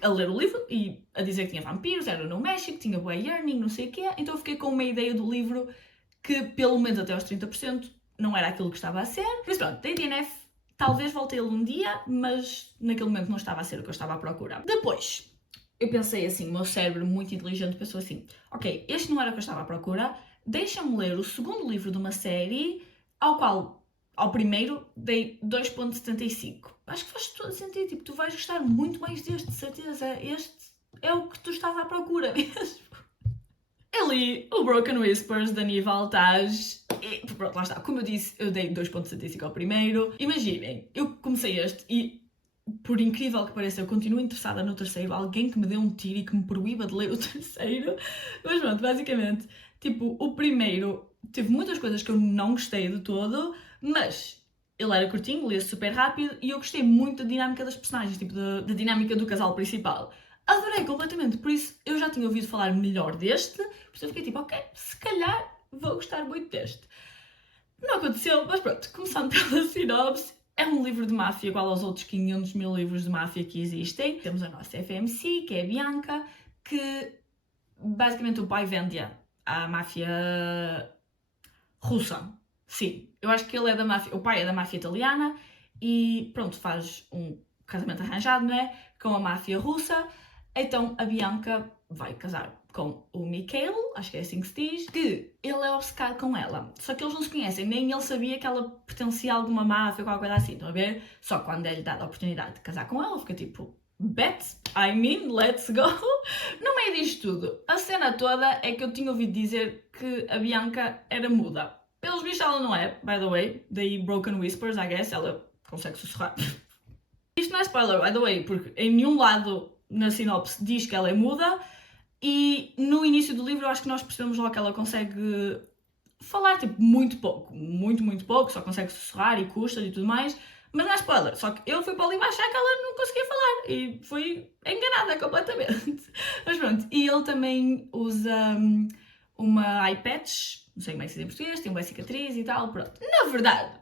a ler o livro e a dizer que tinha vampiros, era no México, tinha boa yearning, não sei o quê. Então eu fiquei com uma ideia do livro que, pelo menos até aos 30%, não era aquilo que estava a ser. Por isso pronto, dei DNF, talvez voltei ele um dia, mas naquele momento não estava a ser o que eu estava à procura. Depois, eu pensei assim, o meu cérebro muito inteligente pensou assim, ok, este não era o que eu estava à procura, deixa-me ler o segundo livro de uma série, ao qual, ao primeiro, dei 2.75. Acho que faz todo sentido, tipo, tu vais gostar muito mais deste, de certeza, este é o que tu estás à procura mesmo. Eu li o Broken Whispers, da Niva Altage, e pronto, lá está, como eu disse, eu dei 2.75 ao primeiro. Imaginem, eu comecei este e, por incrível que pareça, eu continuo interessada no terceiro, alguém que me dê um tiro e que me proíba de ler o terceiro. Mas pronto, basicamente, tipo, o primeiro teve muitas coisas que eu não gostei de todo, mas ele era curtinho, lia super rápido e eu gostei muito da dinâmica das personagens, tipo, da dinâmica do casal principal. Adorei completamente, por isso eu já tinha ouvido falar melhor deste, por isso eu fiquei tipo, ok, se calhar vou gostar muito deste. Não aconteceu, mas pronto, começando pela sinopse, é um livro de máfia igual aos outros 500 mil livros de máfia que existem. Temos a nossa FMC, que é a Bianca, que basicamente o pai vende-a à máfia russa. Sim, eu acho que ele é da máfia, o pai é da máfia italiana e pronto, faz um casamento arranjado, não é? Com a máfia russa. Então a Bianca vai casar com o Mikhail, acho que é assim que se diz, que ele é obcecado com ela. Só que eles não se conhecem, nem ele sabia que ela pertencia a alguma máfia ou qualquer coisa assim, estão a ver? Só que quando é-lhe dada a oportunidade de casar com ela, fica tipo, let's go. No meio disto tudo, a cena toda é que eu tinha ouvido dizer que a Bianca era muda. Pelos bichos ela não é, by the way, daí Broken Whispers, I guess, ela consegue sussurrar. Isto não é spoiler, by the way, porque em nenhum lado na sinopse diz que ela é muda e no início do livro eu acho que nós percebemos logo que ela consegue falar, tipo, muito pouco, muito pouco, só consegue sussurrar e custa e tudo mais, mas não é spoiler, só que eu fui para ali a achar que ela não conseguia falar e fui enganada completamente. Mas pronto, e ele também usa uma eye patch, não sei como é que se diz em português, tem uma cicatriz e tal, pronto. Na verdade,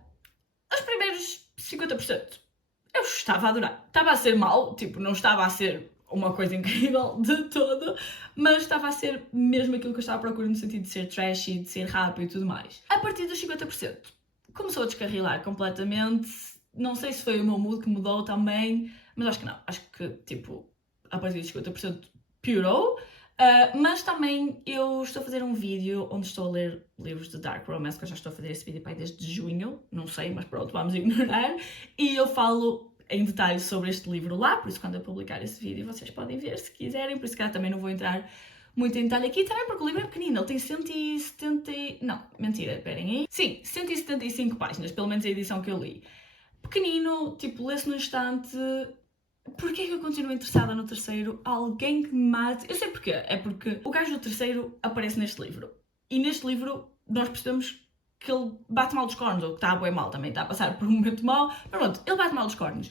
os primeiros 50% eu estava a adorar. Estava a ser mau, tipo, não estava a ser uma coisa incrível de todo, mas estava a ser mesmo aquilo que eu estava à procura no sentido de ser trashy, de ser rápido e tudo mais. A partir dos 50% começou a descarrilar completamente, não sei se foi o meu mood que mudou também, mas acho que não, acho que tipo, a partir dos 50% piorou. Mas também eu estou a fazer um vídeo onde estou a ler livros de Dark Romance, que eu já estou a fazer esse vídeo desde junho, não sei, mas pronto, vamos ignorar, e eu falo em detalhe sobre este livro lá, por isso quando eu publicar esse vídeo vocês podem ver se quiserem, por isso que também não vou entrar muito em detalhe aqui, também porque o livro é pequenino, ele tem 170... não, mentira, esperem aí. Sim, 175 páginas, pelo menos a edição que eu li. pequenino, tipo, lê-se num instante. Porquê é que eu continuo interessada no terceiro? Alguém que me mate. Eu sei porquê. É porque o gajo do terceiro aparece neste livro. E neste livro nós percebemos que ele bate mal dos cornos, ou que está a bem mal também, está a passar por um momento mau. Mas pronto, ele bate mal dos cornos.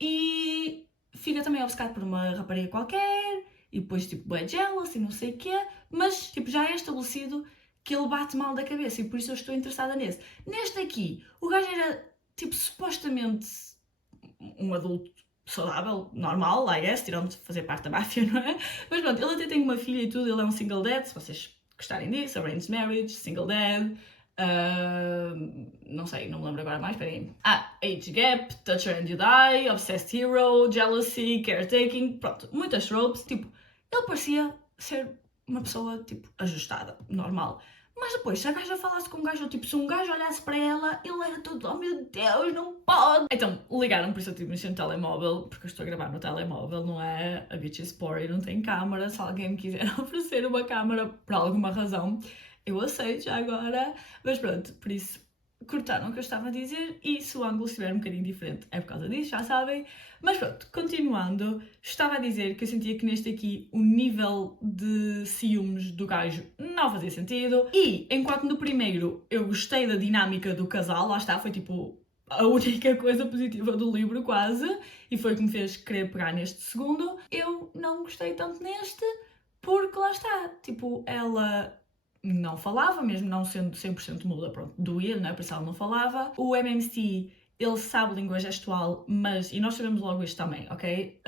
E fica também obcecado por uma rapariga qualquer. E depois, tipo, é jealous e não sei o quê. Mas, tipo, já é estabelecido que ele bate mal da cabeça e por isso eu estou interessada nesse. Neste aqui, o gajo era, tipo, supostamente um adulto saudável, normal, I guess, tirando de fazer parte da máfia, não é? Mas pronto, ele até tem uma filha e tudo, ele é um single dad, se vocês gostarem disso, arranged marriage, single dad, não sei, não me lembro agora mais, peraí. Age gap, toucher and you die, obsessed hero, jealousy, caretaking, pronto, muitas tropes, tipo, ele parecia ser uma pessoa, tipo, ajustada, normal. Mas depois, se a gaja falasse com um gajo, tipo, se um gajo olhasse para ela, ele era todo, oh meu Deus, não pode! Então, ligaram, por isso eu tive mexer no telemóvel, porque eu estou a gravar no telemóvel, não é? A Bitch is poor e não tem câmara. Se alguém me quiser oferecer uma câmara por alguma razão, eu aceito já agora. Mas pronto, por isso, cortaram o que eu estava a dizer e se o ângulo estiver um bocadinho diferente é por causa disso, já sabem. Mas pronto, continuando, estava a dizer que eu sentia que neste aqui o nível de ciúmes do gajo não fazia sentido. E enquanto no primeiro eu gostei da dinâmica do casal, lá está, foi tipo a única coisa positiva do livro quase, e foi o que me fez querer pegar neste segundo, eu não gostei tanto neste, porque lá está, tipo, ela não falava, mesmo não sendo 100% muda, pronto, doía, não é? Por isso ela não falava. O MMC, ele sabe língua gestual, mas, e nós sabemos logo isto também, ok?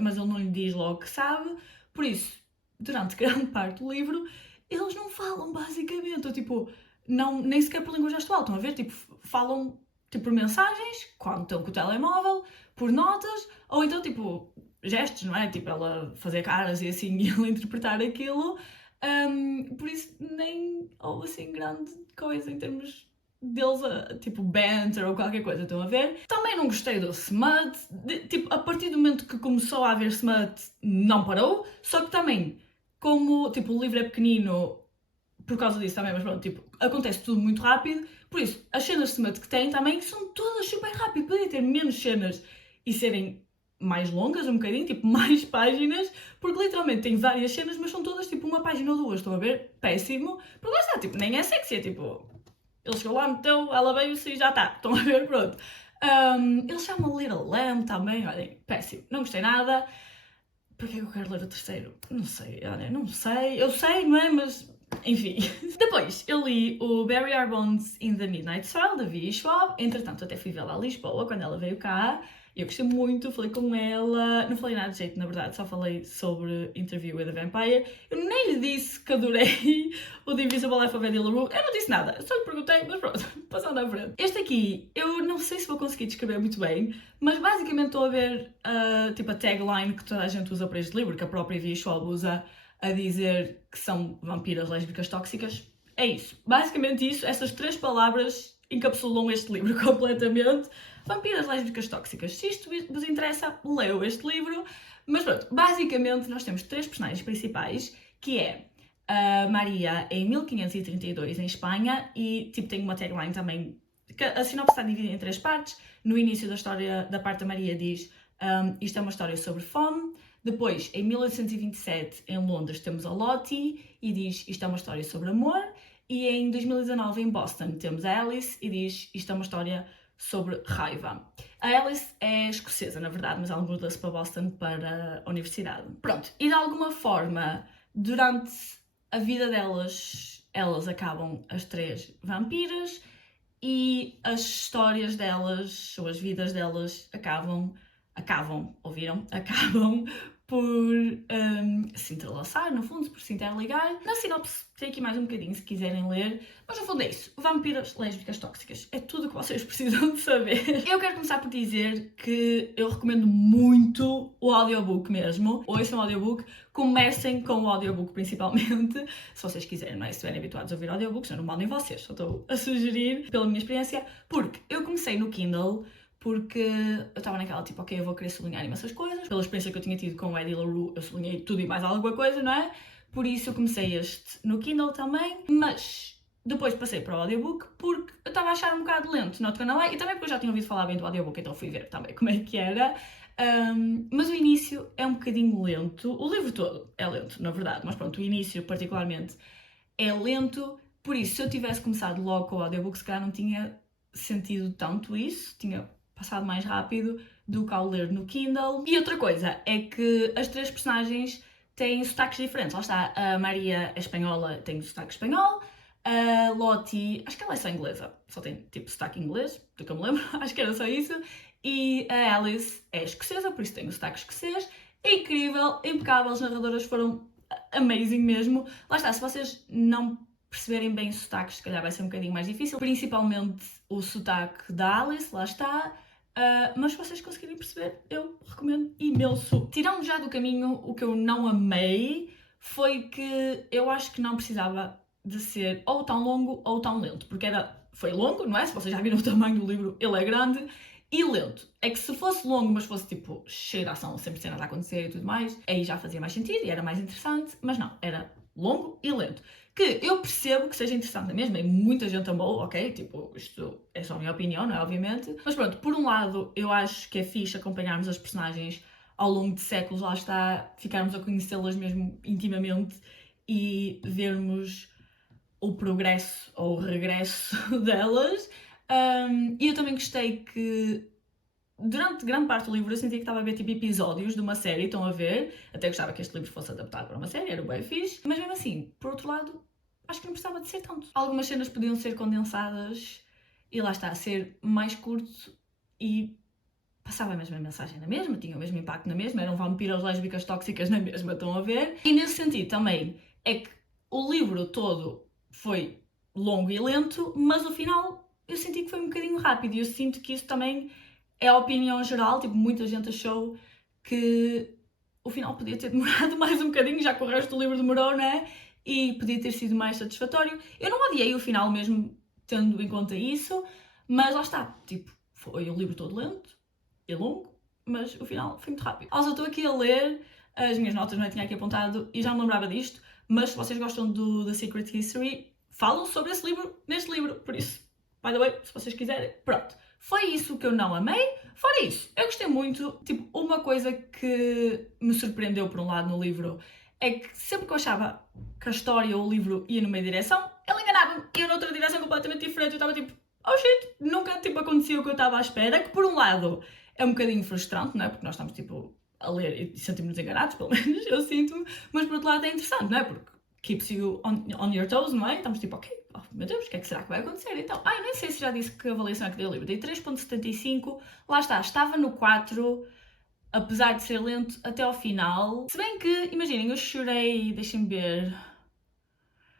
Mas ele não lhe diz logo que sabe, por isso, durante grande parte do livro, eles não falam basicamente, ou tipo, não, nem sequer por língua gestual, estão a ver? Tipo, falam tipo, por mensagens, quando estão com o telemóvel, por notas, ou então tipo, gestos, não é? Tipo, ela fazer caras e assim, e ele interpretar aquilo. Por isso nem houve assim grande coisa em termos deles, tipo banter ou qualquer coisa, estão a ver? Também não gostei do smut, tipo, a partir do momento que começou a haver smut não parou, só que também, como tipo, o livro é pequenino, por causa disso também, mas pronto, tipo, acontece tudo muito rápido, por isso, as cenas de smut que tem também são todas super rápidas, podia ter menos cenas e serem mais longas, um bocadinho, tipo, mais páginas, porque literalmente tem várias cenas, mas são todas tipo uma página ou duas, estão a ver? Péssimo, porque lá está, tipo, nem é sexy, é tipo, ele chegou lá, meteu, ela veio-se e já está, estão a ver, pronto. Ele chama Little Lamb também, olhem, péssimo, não gostei nada. Porquê que eu quero ler o terceiro? Não sei, olha, não sei, eu sei, não é, mas... Enfim. Depois, eu li o Bury Our Bones in the Midnight Soil, da V.E. Schwab. Entretanto, até fui vê-la a Lisboa, quando ela veio cá. Eu gostei muito, falei com ela. Não falei nada de jeito, na verdade, só falei sobre Interview with a Vampire. Eu nem lhe disse que adorei o The Invisible Life of Eddie LaRue. Eu não disse nada, só lhe perguntei, mas pronto, passando à frente. Este aqui, eu não sei se vou conseguir descrever muito bem, mas basicamente estou a ver tipo a tagline que toda a gente usa para este livro, que a própria V.E. Schwab usa, a dizer que são vampiras lésbicas tóxicas. É isso. Basicamente isso, essas três palavras encapsulam este livro completamente. Vampiras lésbicas tóxicas. Se isto vos interessa, leiam este livro. Mas pronto, basicamente nós temos três personagens principais, que é a Maria em 1532 em Espanha, e tipo tem uma tagline também, que a sinopse está dividida em três partes. No início da história, da parte da Maria diz isto é uma história sobre fome. Depois, em 1827, em Londres, temos a Lottie e diz isto é uma história sobre amor. E em 2019, em Boston, temos a Alice e diz isto é uma história sobre raiva. A Alice é escocesa, na verdade, mas ela muda-se para Boston para a universidade. Pronto, e de alguma forma, durante a vida delas, elas acabam as três vampiras e as histórias delas, ou as vidas delas, acabam, ouviram? Acabam por se entrelaçar, no fundo, por se interligar. Na sinopse tem aqui mais um bocadinho, se quiserem ler, mas no fundo é isso. Vampiras lésbicas tóxicas. É tudo o que vocês precisam de saber. Eu quero começar por dizer que eu recomendo muito o audiobook mesmo. Ouçam o audiobook, comecem com o audiobook principalmente, se vocês quiserem, não é? Se estiverem habituados a ouvir audiobooks, eu não mando em vocês, só estou a sugerir pela minha experiência, porque eu comecei no Kindle, porque eu estava naquela tipo, ok, eu vou querer sublinhar imensas coisas. Pela experiência que eu tinha tido com o Eddie LaRue, eu sublinhei tudo e mais alguma coisa, não é? Por isso eu comecei este no Kindle também, mas Depois passei para o audiobook porque eu estava a achar um bocado lento, noto que eu não é, e também porque eu já tinha ouvido falar bem do audiobook, então fui ver também como é que era. Mas o início é um bocadinho lento, o livro todo é lento, na verdade, mas pronto, o início particularmente é lento, por isso se eu tivesse começado logo com o audiobook, se calhar não tinha sentido tanto isso, tinha passado mais rápido do que ao ler no Kindle. E outra coisa é que as três personagens têm sotaques diferentes, lá está, a Maria é espanhola, tem sotaque espanhol, a Lottie, acho que ela é só inglesa, só tem tipo sotaque inglês, do que eu me lembro, acho que era só isso. E a Alice é escocesa, por isso tem o sotaque escocês. É incrível, impecável, as narradoras foram amazing mesmo. Lá está, se vocês não perceberem bem os sotaques, se calhar vai ser um bocadinho mais difícil, principalmente o sotaque da Alice, lá está. Mas se vocês conseguirem perceber, eu recomendo imenso. Tirando já do caminho, o que eu não amei foi que eu acho que não precisava de ser ou tão longo ou tão lento, porque foi longo, não é? Se vocês já viram o tamanho do livro, ele é grande. E lento. É que se fosse longo, mas fosse tipo cheio de ação, sempre cenas a acontecer e tudo mais, aí já fazia mais sentido e era mais interessante, mas não, era longo e lento. Que eu percebo que seja interessante mesmo, e muita gente amou, ok? Tipo, isto é só a minha opinião, não é? Obviamente. Mas pronto, por um lado, eu acho que é fixe acompanharmos as personagens ao longo de séculos, lá está, ficarmos a conhecê-las mesmo intimamente e vermos o progresso ou o regresso delas. E eu também gostei que durante grande parte do livro eu senti que estava a ver tipo episódios de uma série, estão a ver? Até gostava que este livro fosse adaptado para uma série, era bem fixe. Mas mesmo assim, por outro lado, acho que não precisava de ser tanto. Algumas cenas podiam ser condensadas e lá está, ser mais curto e passava a mesma mensagem na mesma, tinha o mesmo impacto na mesma, eram vampiras lésbicas tóxicas na mesma, estão a ver? E nesse sentido também é que o livro todo foi longo e lento, mas o final eu senti que foi um bocadinho rápido e eu sinto que isso também é a opinião geral, tipo, muita gente achou que o final podia ter demorado mais um bocadinho, já que o resto do livro demorou, né? E podia ter sido mais satisfatório. Eu não odiei o final mesmo, tendo em conta isso, mas lá está, tipo, foi o livro todo lento e longo, mas o final foi muito rápido. Also, estou aqui a ler as minhas notas, não é? Tinha aqui apontado e já me lembrava disto, mas se vocês gostam do The Secret History, falam sobre esse livro neste livro, por isso, by the way, se vocês quiserem, pronto. Foi isso que eu não amei, fora isso, eu gostei muito, tipo, uma coisa que me surpreendeu por um lado no livro é que sempre que eu achava que a história ou o livro ia numa direção, ele enganava-me, ia noutra direção completamente diferente, eu estava tipo, oh shit, nunca tipo acontecia o que eu estava à espera, que por um lado é um bocadinho frustrante, não é? Porque nós estamos tipo a ler e sentimos-nos enganados, pelo menos eu sinto-me, mas por outro lado é interessante, não é? Porque keeps you on your toes, não é? Estamos tipo, ok, oh, meu Deus, o que é que será que vai acontecer? Então, eu nem sei se já disse que a avaliação é que dei o livro, dei 3.75, lá está, estava no 4, apesar de ser lento até ao final. Se bem que, imaginem, eu chorei, deixem-me ver,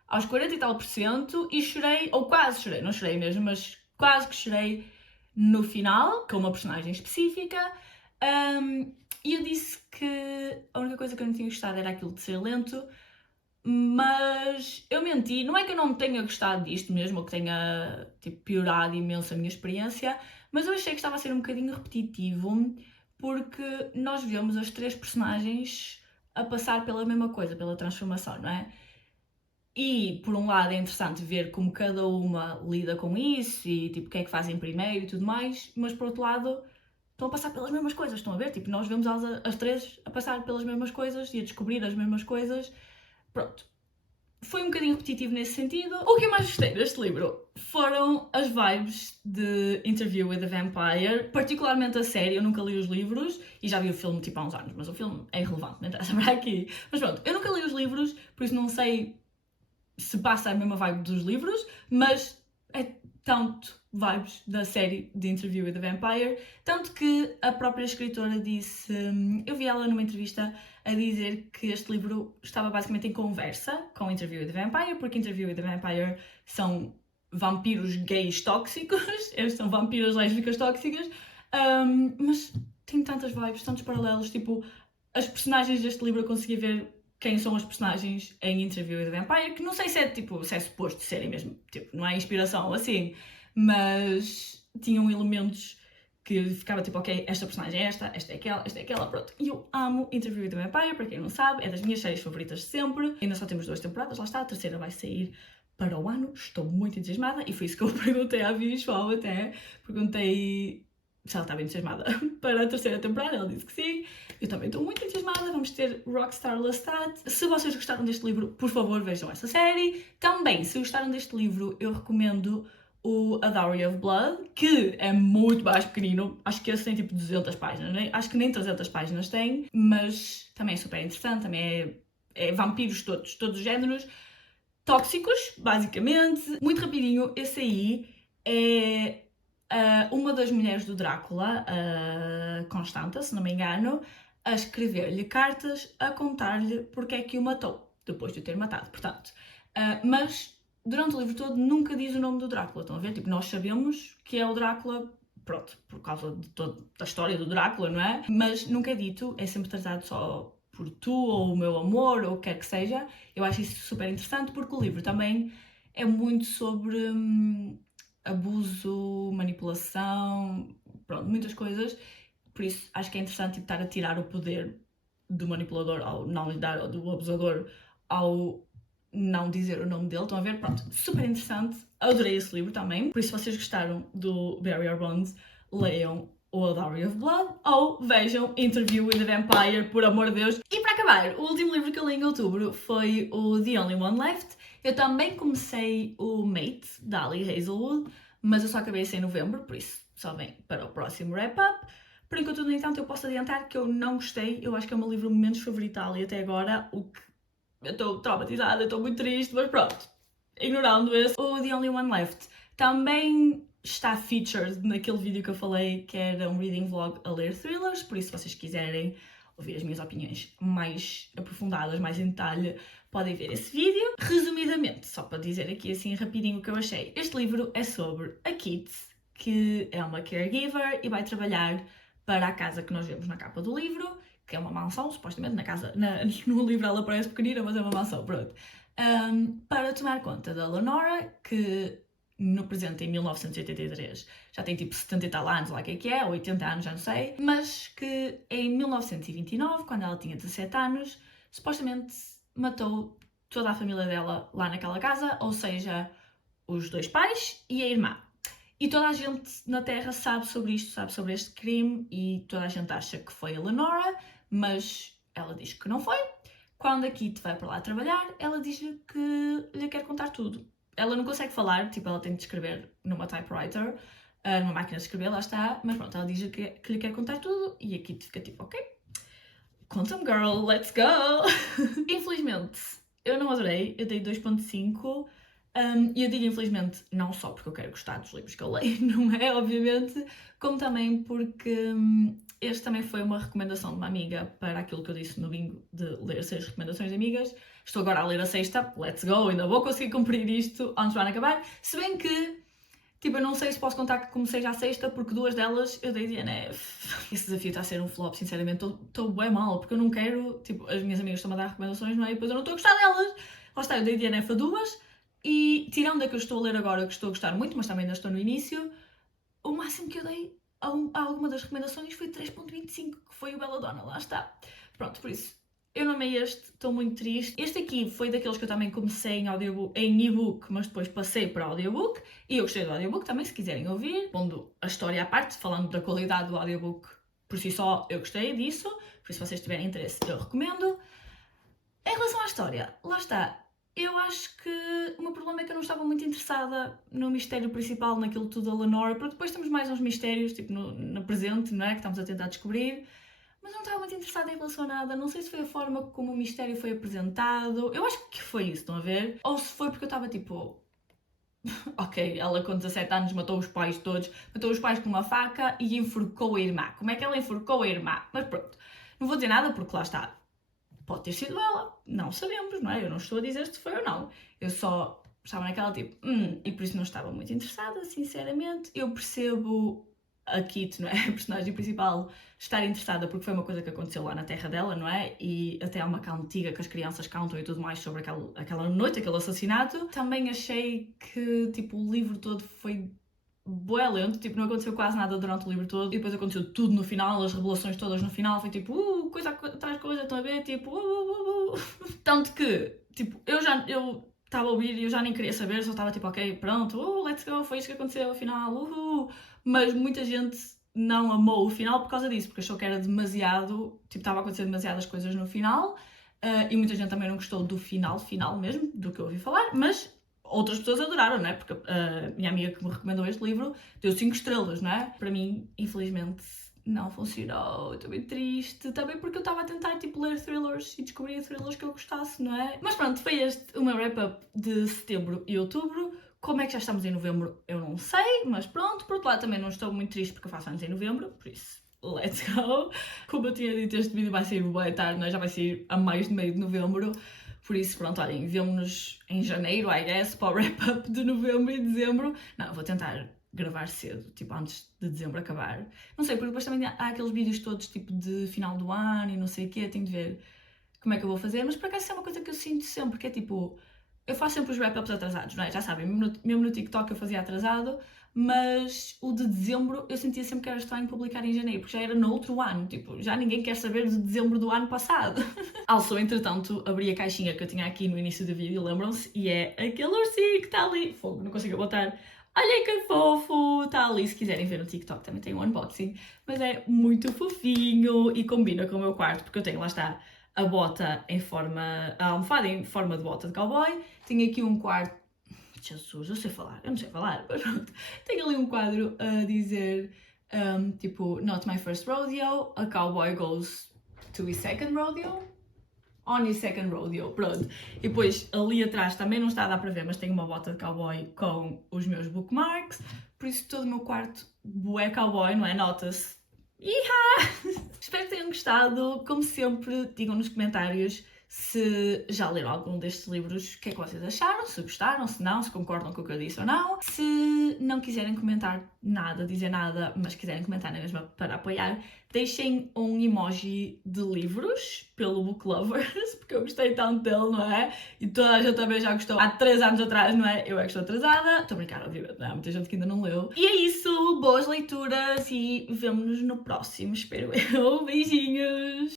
aos 40 e tal % e chorei, ou quase chorei, não chorei mesmo, mas quase que chorei no final, com uma personagem específica. E eu disse que a única coisa que eu não tinha gostado era aquilo de ser lento, mas eu menti, não é que eu não tenha gostado disto mesmo, ou que tenha tipo, piorado imenso a minha experiência, mas eu achei que estava a ser um bocadinho repetitivo, porque nós vemos as três personagens a passar pela mesma coisa, pela transformação, não é? E, por um lado, é interessante ver como cada uma lida com isso e, tipo, o que é que fazem primeiro e tudo mais, mas, por outro lado, estão a passar pelas mesmas coisas, estão a ver? Tipo, nós vemos as três a passar pelas mesmas coisas e a descobrir as mesmas coisas. Pronto. Foi um bocadinho repetitivo nesse sentido. O que eu mais gostei deste livro foram as vibes de Interview with the Vampire, particularmente a série. Eu nunca li os livros e já vi o filme tipo há uns anos, mas o filme é irrelevante, não interessa para aqui. Mas pronto, eu nunca li os livros, por isso não sei se passa a mesma vibe dos livros, mas é tanto vibes da série de Interview with the Vampire, tanto que a própria escritora disse, eu vi ela numa entrevista a dizer que este livro estava basicamente em conversa com Interview with the Vampire, porque Interview with the Vampire são vampiros gays tóxicos, eles são vampiras lésbicas tóxicas, mas tem tantas vibes, tantos paralelos, tipo, as personagens deste livro eu consegui ver quem são os personagens em Interview with the Vampire, que não sei se é, tipo, se é suposto serem mesmo, tipo, não é inspiração assim, mas tinham elementos que ficava tipo, ok, esta personagem é esta é aquela, pronto. E eu amo Interview with the Vampire, para quem não sabe, é das minhas séries favoritas de sempre. Ainda só temos 2 temporadas, lá está, a terceira vai sair para o ano. Estou muito entusiasmada e foi isso que eu perguntei à visual até. Perguntei se ela estava entusiasmada para a terceira temporada, ela disse que sim. Eu também estou muito entusiasmada, vamos ter Rockstar Lestat. Se vocês gostaram deste livro, por favor, vejam essa série. Também, se gostaram deste livro, eu recomendo o A Dowry of Blood, que é muito mais pequenino, acho que esse tem tipo 200 páginas, né? Acho que nem 300 páginas tem, mas também é super interessante, também é vampiros todos os géneros, tóxicos, basicamente. Muito rapidinho, esse aí é uma das mulheres do Drácula, a Constanta, se não me engano, a escrever-lhe cartas a contar-lhe porque é que o matou, depois de o ter matado, portanto. Mas durante o livro todo nunca diz o nome do Drácula, estão a ver? Tipo, nós sabemos que é o Drácula, pronto, por causa de toda a história do Drácula, não é? Mas nunca é dito, é sempre tratado só por tu, ou o meu amor, ou o que quer que seja. Eu acho isso super interessante, porque o livro também é muito sobre abuso, manipulação, pronto, muitas coisas. Por isso acho que é interessante tipo, estar a tirar o poder do manipulador ao não lhe dar, ou do abusador ao não dizer o nome dele. Estão a ver? Pronto, super interessante. Adorei esse livro também. Por isso, se vocês gostaram do Barrier Bonds, leiam o A Dowry of Blood ou vejam Interview with the Vampire, por amor de Deus. E para acabar, o último livro que eu li em outubro foi o The Only One Left. Eu também comecei o Mate, da Ali Hazelwood, mas eu só acabei em novembro, por isso só vem para o próximo wrap-up. Por enquanto, no entanto, eu posso adiantar que eu não gostei. Eu acho que é o meu livro menos favorito da Ali até agora, o que eu estou traumatizada, eu estou muito triste, mas pronto. Ignorando esse, o The Only One Left também está featured naquele vídeo que eu falei, que era um reading vlog a ler thrillers, por isso se vocês quiserem ouvir as minhas opiniões mais aprofundadas, mais em detalhe, podem ver esse vídeo. Resumidamente, só para dizer aqui assim rapidinho o que eu achei, este livro é sobre a Kit, que é uma caregiver e vai trabalhar para a casa que nós vemos na capa do livro, que é uma mansão, supostamente, no livro ela parece pequenina, mas é uma mansão, pronto. Para tomar conta da Lenora, que no presente, em 1983, já tem tipo 70 e tal anos, lá o que é, ou 80 anos, já não sei, mas que em 1929, quando ela tinha 17 anos, supostamente matou toda a família dela lá naquela casa, ou seja, os dois pais e a irmã. E toda a gente na Terra sabe sobre isto, sabe sobre este crime, e toda a gente acha que foi a Lenora, mas ela diz que não foi. Quando a Kit vai para lá trabalhar, ela diz-lhe que lhe quer contar tudo. Ela não consegue falar, tipo, ela tem de escrever numa typewriter, numa máquina de escrever, lá está, mas pronto, ela diz-lhe que lhe quer contar tudo, e a Kit fica tipo, ok, conta-me girl, let's go! Infelizmente, eu não adorei, eu dei 2.5, e eu digo infelizmente não só porque eu quero gostar dos livros que eu leio, não é, obviamente, como também porque este também foi uma recomendação de uma amiga para aquilo que eu disse no bingo de ler 6 recomendações de amigas. Estou agora a ler a 6ª, let's go, ainda vou conseguir cumprir isto antes do ano acabar, se bem que, tipo, eu não sei se posso contar que comecei já a 6ª, porque 2 delas eu dei DNF. Esse desafio está a ser um flop, sinceramente, estou bem mal, porque eu não quero, tipo, as minhas amigas estão a dar recomendações, não é? E depois eu não estou a gostar delas. Lá está, eu dei DNF a 2, e tirando a que eu estou a ler agora, que estou a gostar muito, mas também ainda estou no início, o máximo que eu dei a alguma das recomendações foi 3.25, que foi o Belladonna, lá está. Pronto, por isso, eu não amei este, estou muito triste. Este aqui foi daqueles que eu também comecei em e-book, mas depois passei para audiobook, e eu gostei do audiobook também, se quiserem ouvir, pondo a história à parte, falando da qualidade do audiobook por si só, eu gostei disso, por isso se vocês tiverem interesse, eu recomendo. Em relação à história, lá está. Eu acho que o meu problema é que eu não estava muito interessada no mistério principal, naquilo tudo da Lenora, porque depois temos mais uns mistérios, tipo no presente, não é? Que estamos a tentar descobrir, mas eu não estava muito interessada em relação a nada. Não sei se foi a forma como o mistério foi apresentado, eu acho que foi isso, estão a ver? Ou se foi porque eu estava tipo, ok, ela com 17 anos matou os pais todos, matou os pais com uma faca e enforcou a irmã. Como é que ela enforcou a irmã? Mas pronto, não vou dizer nada porque lá está. Pode ter sido ela, não sabemos, não é? Eu não estou a dizer se foi ou não. Eu só estava naquela tipo, e por isso não estava muito interessada, sinceramente. Eu percebo a Kit, não é? A personagem principal, estar interessada porque foi uma coisa que aconteceu lá na terra dela, não é? E até há uma cantiga que as crianças cantam e tudo mais sobre aquela noite, aquele assassinato. Também achei que, tipo, o livro todo foi bué lento, tipo, não aconteceu quase nada durante o livro todo, e depois aconteceu tudo no final, as revelações todas no final, foi tipo, coisa atrás coisa, estão a ver, tipo, Tanto que, tipo, eu estava a ouvir e eu já nem queria saber, só estava tipo, ok, pronto, let's go, foi isto que aconteceu, afinal, Mas muita gente não amou o final por causa disso, porque achou que era demasiado, tipo, estava a acontecer demasiadas coisas no final, e muita gente também não gostou do final mesmo, do que eu ouvi falar, mas outras pessoas adoraram, não é? Porque a minha amiga que me recomendou este livro deu 5 estrelas, não é? Para mim, infelizmente, não funcionou, estou bem triste, também porque eu estava a tentar tipo ler thrillers e descobrir thrillers que eu gostasse, não é? Mas pronto, foi este o meu wrap-up de setembro e outubro. Como é que já estamos em novembro, eu não sei, mas pronto, por outro lado também não estou muito triste porque eu faço anos em novembro, por isso, let's go. Como eu tinha dito, este vídeo vai sair bem tarde, não é? Já vai sair a mais de meio de novembro, por isso, pronto, olhem, vemo-nos em janeiro, I guess, para o wrap-up de novembro e dezembro. Não, eu vou tentar gravar cedo, tipo antes de dezembro acabar. Não sei, porque depois também há aqueles vídeos todos tipo de final do ano e não sei o quê, tenho de ver como é que eu vou fazer, mas por acaso isso é uma coisa que eu sinto sempre, que é tipo, eu faço sempre os wrap-ups atrasados, não é? Já sabem, mesmo no TikTok eu fazia atrasado, mas o de dezembro eu sentia sempre que era estranho publicar em janeiro, porque já era no outro ano, tipo, já ninguém quer saber de dezembro do ano passado. Also, entretanto, abri a caixinha que eu tinha aqui no início do vídeo, lembram-se? E é aquele ursinho que está ali, fogo, não consigo botar. Olhem que fofo! Está ali, se quiserem ver no TikTok também tem um unboxing, mas é muito fofinho e combina com o meu quarto, porque eu tenho, lá está, a bota em forma, a almofada em forma de bota de cowboy, tenho aqui um quarto, Jesus, eu não sei falar, mas pronto, tenho ali um quadro a dizer, tipo, not my first rodeo, a cowboy goes to his second rodeo, on his second rodeo, pronto. E depois ali atrás também não está a dar para ver, mas tenho uma bota de cowboy com os meus bookmarks, por isso todo o meu quarto bué cowboy, não é? Nota-se. Espero que tenham gostado. Como sempre, digam nos comentários se já leram algum destes livros, o que é que vocês acharam, se gostaram, se não, se concordam com o que eu disse ou não. Se não quiserem comentar nada, dizer nada, mas quiserem comentar na mesma para apoiar, deixem um emoji de livros pelo Book Lovers, porque eu gostei tanto dele, não é? E toda a gente também já gostou há 3 anos atrás, não é? Eu é que estou atrasada. Estou a brincar, obviamente, não é? Há muita gente que ainda não leu. E é isso, boas leituras e vemo-nos no próximo, espero eu. Beijinhos!